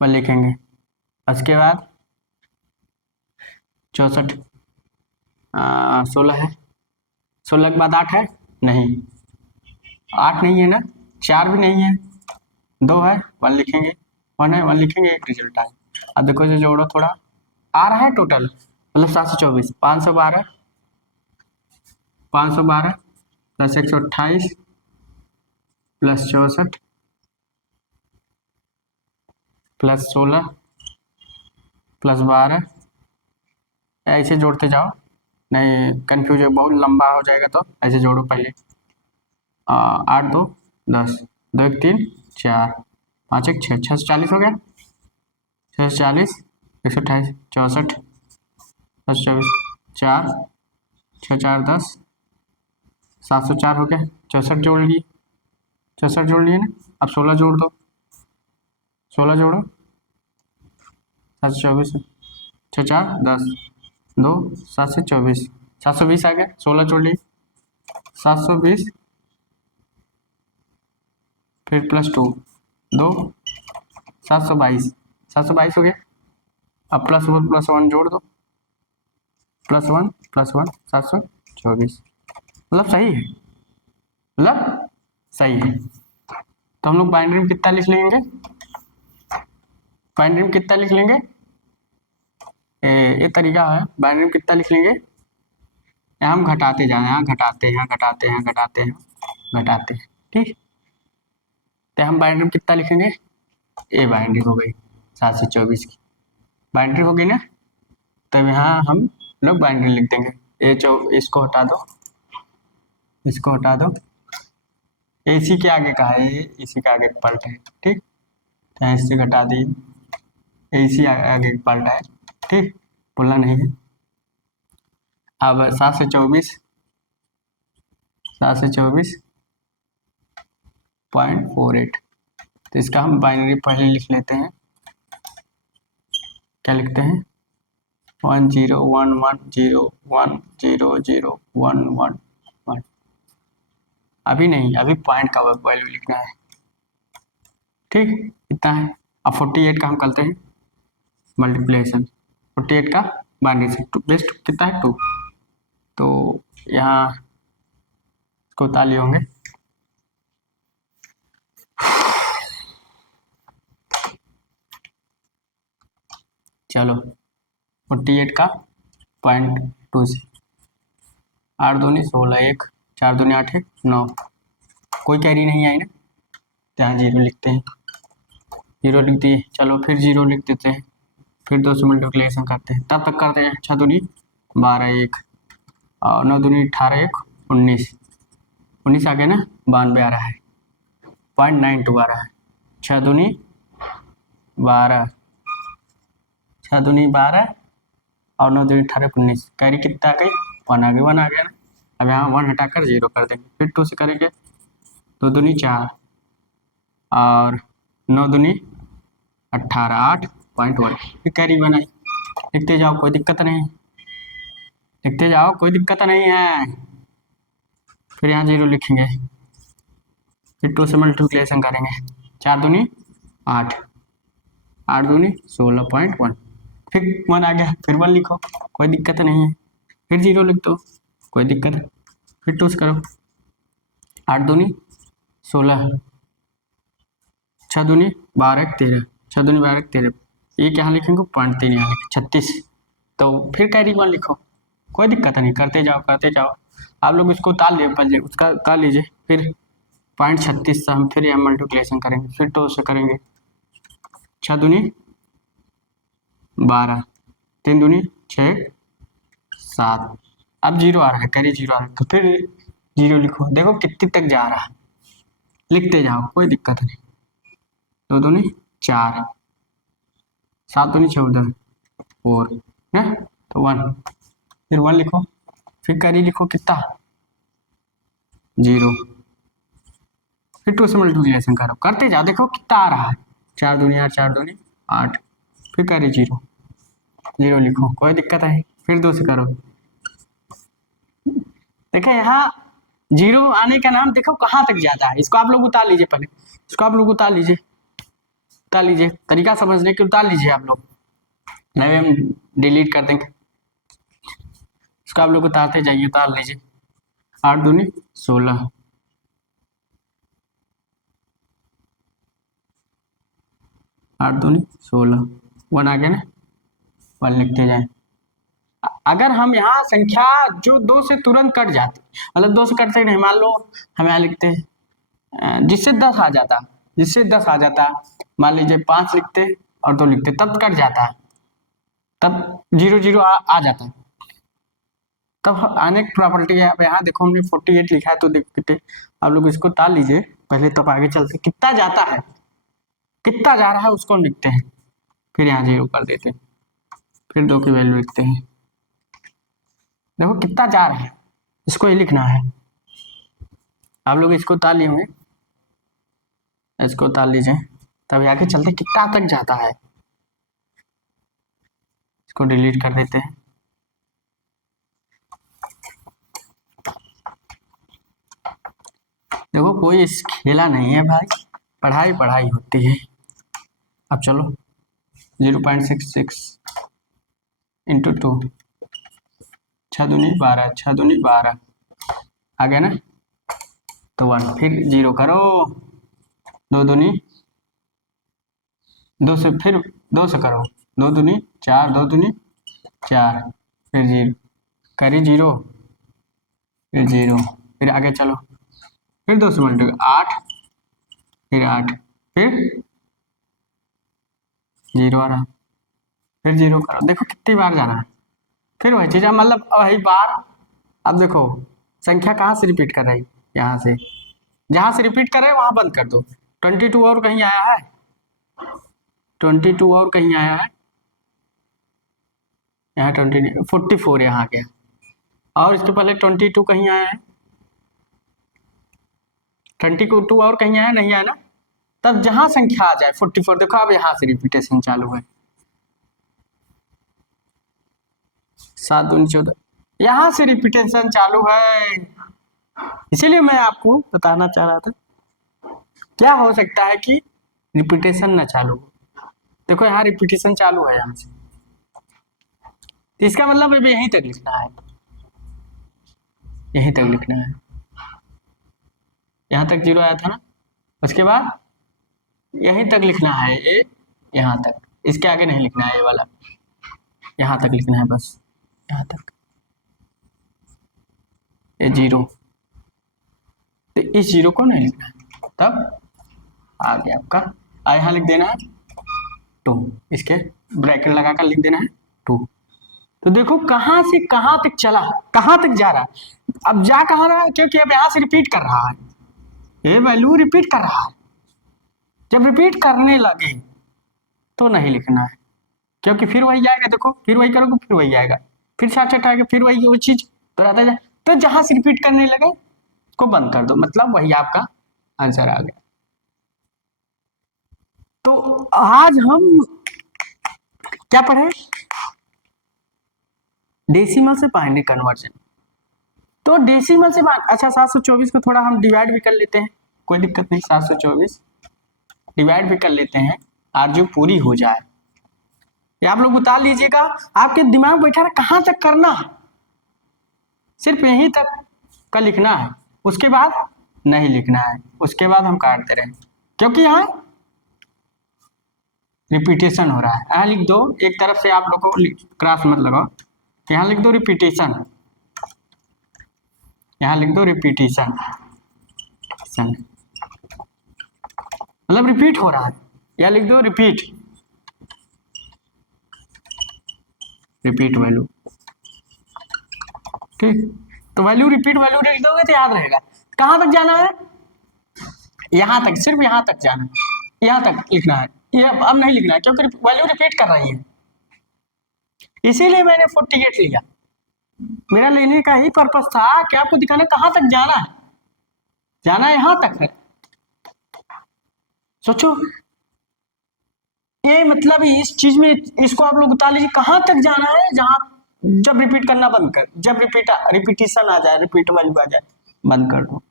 1 लिखेंगे। उसके बाद 64, 16 है, 16 के बाद 8 है, नहीं 8 नहीं है ना, 4 भी नहीं है, 2 है 1 लिखेंगे, 1 है 1 लिखेंगे, एक रिजल्ट आए। अब देखो इसे जोड़ो, थोड़ा आ रहा है टोटल, मतलब 724, 512 प्लस 128 प्लस 64 प्लस 16 प्लस 12, ऐसे जोड़ते जाओ, नहीं कंफ्यूज बहुत लंबा हो जाएगा, तो ऐसे जोड़ो पहले, 8 2 10, 2 1 3 4, 5 1 6, 640 हो गया, 640, 128 64 724 4, 6 4 10, 704 हो गया, 64 जोड़ लिए, 64 जोड़ लिए ना, अब 16 जोड़ दो, 16 जोड़ो, 724, 6 4 10, 2 7 से 24, 720 आ गया, 16 जोड़ लिए, 720 फिर प्लस 2 2 722, 722 हो गया, अब प्लस 1 जोड़ दो, प्लस 1 724, मतलब सही है, मतलब सही है। तो हम लोग बाइनरी में कितना लिख लेंगे, बाइनरी में कितना लिख लेंगे, ये तरीका है, बाइनरी में कितना लिख लेंगे, यहाँ हम घटाते जाए, यहाँ घटाते हैं, घटाते हैं, घटाते हैं, घटाते हैं, ठीक। तो हम बाइनरी में कितना लिखेंगे, ए बाइनरी हो गई 724 की बाइनरी हो गई ना, तब यहाँ हम लोग बाइनरी लिख देंगे, इसको हटा दो, इसको हटा दो, इसी के आगे का है, ये इसी के आगे पलट है, ठीक, तो इससे घटा दिए, इसी आगे पलटा है, ठीक, बोलना नहीं है। अब 7 से 24, 7 से 24.48, तो इसका हम बाइनरी पहले लिख लेते हैं, क्या लिखते हैं, 1 0 1 1 0 1 0 0 1 1 1, अभी नहीं, अभी पॉइंट का वैल्यू लिखना है, ठीक, इतना है। अब 48 का हम करते हैं मल्टीप्लिकेशन, 48 का बाइनरी से बेस्ट कितना है 2, तो यहाँ इसको ताली होंगे, चलो 48 का 0.2 से 8 दूनी 16, 1 4 दूनी 8 1 9, कोई कैरी नहीं आई ना, तो यहाँ 0 लिखते हैं, 0 लिख दिए, चलो फिर 0 लिख देते हैं, फिर 2 से मल्टीप्लिकेशन करते हैं, तब तक करते हैं, 6 दूनी 12 1 और 9 दूनी 18 1 19, 19 आ गया ना, 92 आ रहा है, 0.92 आ रहा है, 6 दूनी 12, 6 दूनी 12 और 9 दूनी 18 19, कैरी कितना आ गई 1 आ गई, 1 आ गया ना, अब यहाँ 1 हटाकर 0 कर देंगे, फिर 2 से करेंगे, 2 दूनी 4 और 9 दूनी 18 8.1, फिर कैरी बनाई, लिखते जाओ कोई दिक्कत नहीं, लिखते जाओ कोई दिक्कत नहीं है, फिर यहाँ 0 लिखेंगे, फिर 2 से मल्टीप्लिकेशन करेंगे, 4 दूनी 8 8 दूनी 16.1, फिर 1 आ गया, फिर 1 लिखो, कोई दिक्कत नहीं है, फिर 0 लिख दो, कोई दिक्कत है, फिर 2 से करो, 8 दूनी 16, 6 दूनी 12, 13, 6 दूनी 12, 13, एक यहाँ लिखेंगे 0.3 यहाँ लिखे 36, तो फिर कैरी 1 लिखो, कोई दिक्कत नहीं, करते जाओ करते जाओ। आप लोग इसको उतार लिए पहले, उसका उतार लीजिए, फिर 0.36 से हम फिर यहाँ मल्टीप्लिकेशन करेंगे, फिर 2 से करेंगे, 6 दूनी 12, 3 दूनी 6, 7, अब 0 आ रहा है, कैरी 0 आ रहा है, तो फिर 0 लिखो, देखो कितने तक जा रहा है, लिखते जाओ, कोई दिक्कत नहीं, 2 दूनी 4, 7 दूनी 14, 4 है, तो 1, फिर 1 लिखो, फिर कैरी लिखो, कितना 0, फिर 2 से मल्टीप्लिकेशन करो, करते जाओ, देखो कितना आ रहा है, 4 दूनी 8, 4 दूनी 8, फिर कैरी 0, 0 लिखो, कोई दिक्कत है, फिर 2 से करो, देखो यहाँ 0 आने का नाम देखो कहाँ तक जाता है, इसको आप लोग उतार लीजिए, पहले इसको आप लोग उतार लीजिए, उतार लीजिए, तरीका समझने के उतार लीजिए आप लोग, नहीं हम डिलीट कर देंगे, इसको आप लोग उतारते जाइए, उतार लीजिए, 8 दूनी 16, 8 दूनी 16, 1 आ गया ना, 1 लिखते जाए, अगर हम यहाँ संख्या जो 2 से तुरंत कट जाती, मतलब 2 से कटते नहीं, मान लो हम यहाँ लिखते हैं जिससे 10 आ जाता, जिससे 10 आ जाता, मान लीजिए 5 लिखते और 2 लिखते, तब कट जाता, तब 0 0 आ जाता, तब आने की प्रॉपर्टी है। अब यहाँ देखो हमने 48 लिखा है, तो देखते आप लोग इसको ताल लीजिए पहले, तब आगे चलते, कितना जाता है, कितना जा रहा है उसको हम लिखते हैं, फिर यहाँ 0 कर देते हैं, फिर 2 की वैल्यू लिखते हैं, देखो कितना जा रहा है, इसको ही लिखना है, आप लोग इसको ताल लिए होंगे, इसको ताल लीजिए, तब आगे चलते कितना तक जाता है, इसको डिलीट कर देते हैं, देखो कोई इस खेला नहीं है भाई, पढ़ाई पढ़ाई होती है। अब चलो 0.66 इंटू 2, 6 दूनी 12, 6 दूनी 12 आ गया ना, तो 1, फिर 0 करो, 2 दूनी 2 से, फिर 2 से करो, 2 दूनी 4, 2 दूनी 4, फिर 0 करी 0, फिर 0, फिर आगे चलो, फिर 2 से मल्टीप्लाई 8, फिर 8, फिर 0 आ रहा, फिर 0 करो, देखो कितनी बार जाना है, फिर वही चीज, मतलब वही बार। अब देखो संख्या कहाँ से रिपीट कर रही, यहाँ से, जहाँ से रिपीट कर रहे वहां बंद कर दो, 22 और कहीं आया है, 22 और कहीं आया है, यहाँ 44 यहाँ आ गया, और इसके पहले 22 कहीं आया है, 22 और कहीं आया नहीं आया ना, तब जहां संख्या आ जाए 44, देखो अब यहाँ से रिपीटेशन चालू है, 7 दूनी 14, यहाँ से रिपीटेशन चालू है, इसीलिए मैं आपको बताना चाह रहा था, क्या हो सकता है कि रिपीटेशन ना चालू हो, देखो यहाँ रिपीटेशन चालू है यहाँ से, तो इसका मतलब अभी यहीं तक लिखना है, यहीं तक लिखना है, यहाँ तक 0 आया था ना, उसके बाद यहीं तक लिखना है, ये यहाँ तक, इसके आगे नहीं लिखना है, ये वाला यहाँ तक लिखना है, बस यहाँ तक, ये 0, तो इस 0 को नहीं लिखना है, तब आ गया आपका, यहाँ लिख देना है 2, इसके ब्रैकेट लगाकर लिख देना है 2, तो देखो कहाँ से कहाँ तक चला, कहाँ तक जा रहा है, अब जा कहाँ रहा है, क्योंकि अब यहाँ से रिपीट कर रहा है, ये वैल्यू रिपीट कर रहा है, जब रिपीट करने लगे तो नहीं लिखना है, क्योंकि फिर वही आएगा, देखो फिर वही करोगे फिर वही आएगा, फिर 66 आएगा, फिर वही वो चीज तो रहता है, तो जहां से रिपीट करने लगे को बंद कर दो, मतलब वही आपका आंसर आ गया। तो आज हम क्या पढ़े, डेसिमल से बाइनरी कन्वर्जन, तो डेसिमल से अच्छा 724 को थोड़ा हम डिवाइड भी कर लेते हैं, कोई दिक्कत नहीं, 724 डिवाइड भी कर लेते हैं, आरजू पूरी हो जाए। ये आप लोग उतार लीजिएगा, आपके दिमाग बैठा रहा कहाँ तक करना है, सिर्फ यहीं तक का लिखना है, उसके बाद नहीं लिखना है, उसके बाद हम काटते रहे, क्योंकि यहाँ रिपीटेशन हो रहा है। यहाँ लिख दो, एक तरफ से आप लोग को क्रॉस मत लगाओ, यहाँ लिख दो रिपीटेशन, यहाँ लिख दो रिपीटेशन, मतलब रिपीट हो रहा है, या लिख दो रिपीट, रिपीट वैल्यू। ठीक, तो वैल्यू रिपीट वैल्यू लिख दोगे तो याद रहेगा। कहां तक जाना है, यहां तक, सिर्फ यहां तक जाना है, यहां तक लिखना है, ये अब नहीं लिखना है क्योंकि वैल्यू रिपीट कर रही है, इसीलिए मैंने 48 लिया। मेरा लेने का ही पर्पस था कि आपको दिखाना कहां तक जाना है, जाना यहां तक है। सोचो, ये मतलब इस चीज में इसको आप लोग उतार लीजिए, कहां तक जाना है, जहां जब रिपीट करना बंद कर, जब रिपीटेशन आ जाए, रिपीट वैल्यू आ जाए, बंद कर दो।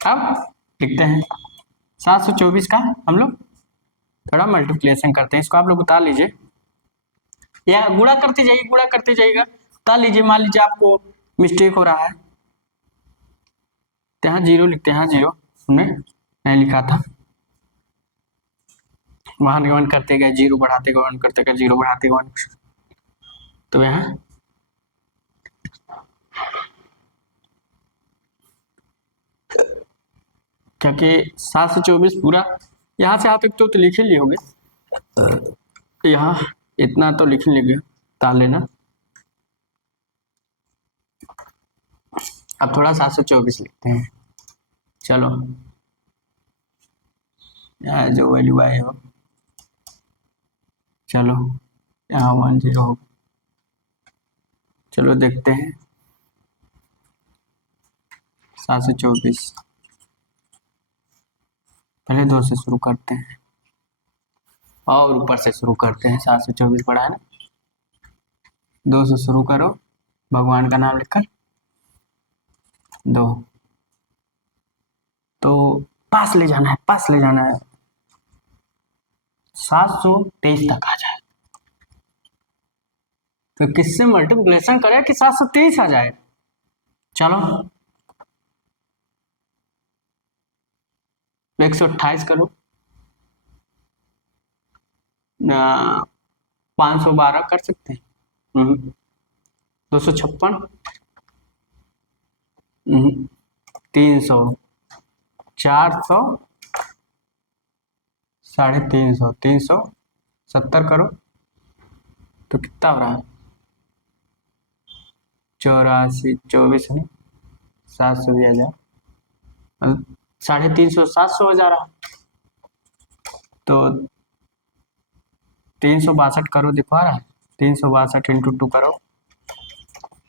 अब लिखते हैं 724 का हम लोग थोड़ा मल्टीप्लिकेशन करते हैं, इसको आप लोग उतार लीजिए या गुणा करते जाइए, गुणा करते जाइएगा, उतार लीजिए। मान लीजिए आपको मिस्टेक हो रहा है तो यहाँ जीरो लिखते हैं, यहाँ जीरो हमने नहीं लिखा था, वहां गमन करते गए, जीरो बढ़ाते गमन करते गए, जीरो बढ़ाते गमन, तो यहाँ क्योंकि 724 पूरा यहाँ से यहाँ तक तो लिख ही लिए होंगे, यहाँ इतना तो लिख ही लेंगे, ताल लेना। अब थोड़ा 724 लिखते हैं, चलो यहाँ जो वैल्यू आए हो, चलो यहाँ 10 हो, चलो देखते हैं 724, पहले 2 से शुरू करते हैं और ऊपर से शुरू करते हैं, 724 पढ़ा है ना, 2 से शुरू करो, भगवान का नाम लिखकर 2, तो पास ले जाना है, पास ले जाना है, 723 तक आ जाए, तो किससे मल्टीप्लिकेशन करें कि 723 आ जाए। चलो 128 करो, 512 कर सकते हैं, 256, 300, 400, 350, 370 करो तो कितना हो रहा है, 84, 24 में 700 भी आ जाए, 350, 700 हो जा रहा, तो 362 करो, दिखवा रहा है, 362 इंटू 2 करो,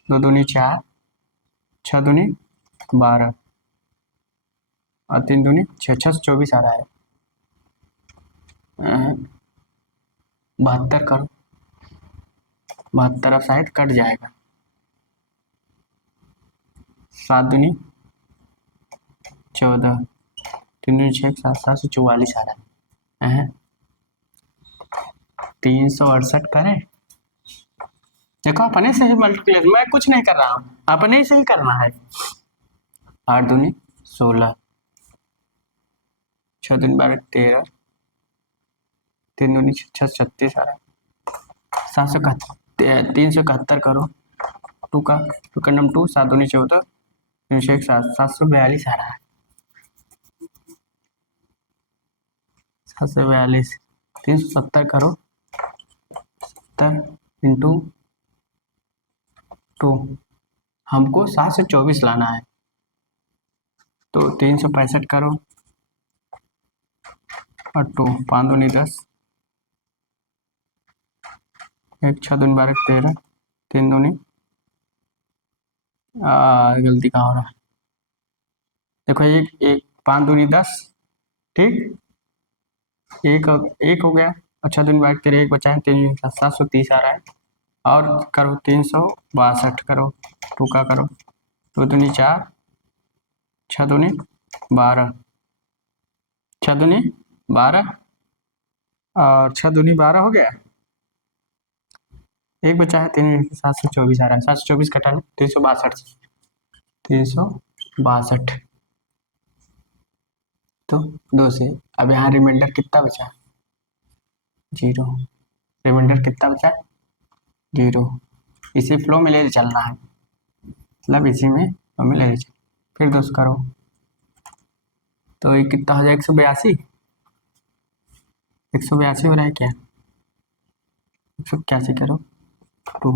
2 दूनी 4, 6 दूनी 12 और 3 दूनी 6, 624 आ रहा है, 72 करो, 72 साइड कट जाएगा, 7 दूनी 14, 3 दूनी 6, 744 आ रहा है, 368 करें, देखो अपने से ही मल्टीप्लिकेशन, मैं कुछ नहीं कर रहा हूँ, अपने से ही करना है, 8 दूनी 16, 6 दूनी 12, 13, 3 दूनी 6, 36 आ रहा है, 371 करो, 2 का 2 का 2, 7 दूनी 14, 301, 742 आ रहा है, 742, 370 करो, 70 इंटू 2, हमको 724 लाना है, तो 365 करो और 2, 5 दूनी 10, 1, 6 दूनी 12, 13, 3 दूनी, गलती कहाँ हो रहा है, देखो 1, 5 दूनी 10, ठीक, एक हो गया, अच्छा दूनी 12, 13, 1 बचा है, 3, 730 आ रहा है, और करो 362 करो, 2 का करो, 2 दूनी 4, 6 दूनी 12, 6 दूनी 12 और 6 दूनी 12 हो गया। एक बचा है 3 724 आ रहा है, 724 कटा लो 362 362 तो 2 से। अब यहाँ रिमाइंडर कितना बचा? 0। रिमाइंडर कितना बचा? 0। इसी फ्लो में ले चलना है, मतलब इसी में हमें ले चल। फिर दोस्त करो तो ये कितना हो जाएगा? 182। 182 हो रहा है क्या? 181 करो 2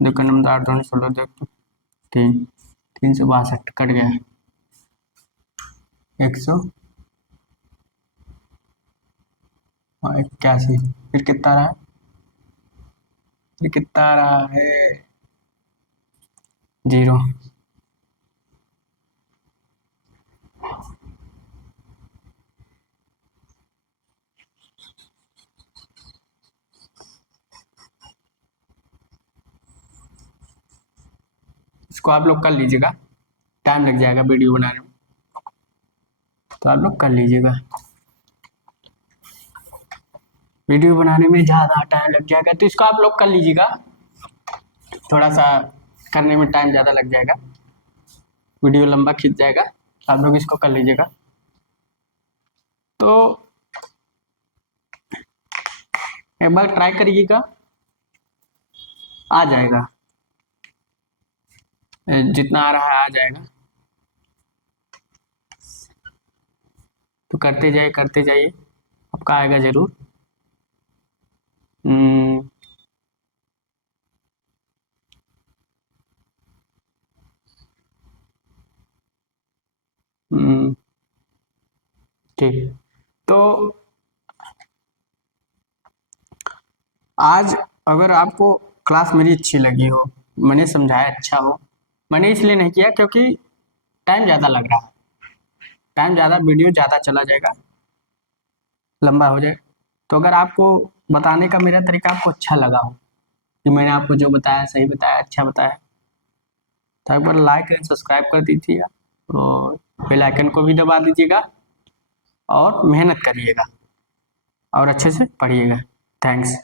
देखो नंबर 8 2 16 देखो 3 362 कट गया 181। फिर कितना रहा? फिर कितना रहा है? 0। इसको आप लोग कर लीजिएगा, टाइम लग जाएगा वीडियो बनाने में, तो आप लोग कर लीजिएगा। वीडियो बनाने में ज़्यादा टाइम लग जाएगा, तो इसको आप लोग कर लीजिएगा। थोड़ा सा करने में टाइम ज़्यादा लग जाएगा, वीडियो लंबा खींच जाएगा, तो आप लोग इसको कर लीजिएगा। तो एक बार ट्राई करिएगा, आ जाएगा, जितना आ रहा है आ जाएगा। तो करते जाइए, आपका आएगा जरूर। ठीक, तो आज अगर आपको क्लास मेरी अच्छी लगी हो, मैंने समझाया अच्छा हो, मैंने इसलिए नहीं किया क्योंकि टाइम ज़्यादा लग रहा है, टाइम ज़्यादा, वीडियो ज़्यादा चला जाएगा, लंबा हो जाए। तो अगर आपको बताने का मेरा तरीका आपको अच्छा लगा हो कि मैंने आपको जो बताया सही बताया, अच्छा बताया, तो एक बार लाइक एंड सब्सक्राइब कर दीजिएगा और बेल आइकन को भी दबा दीजिएगा और मेहनत करिएगा और अच्छे से पढ़िएगा। थैंक्स।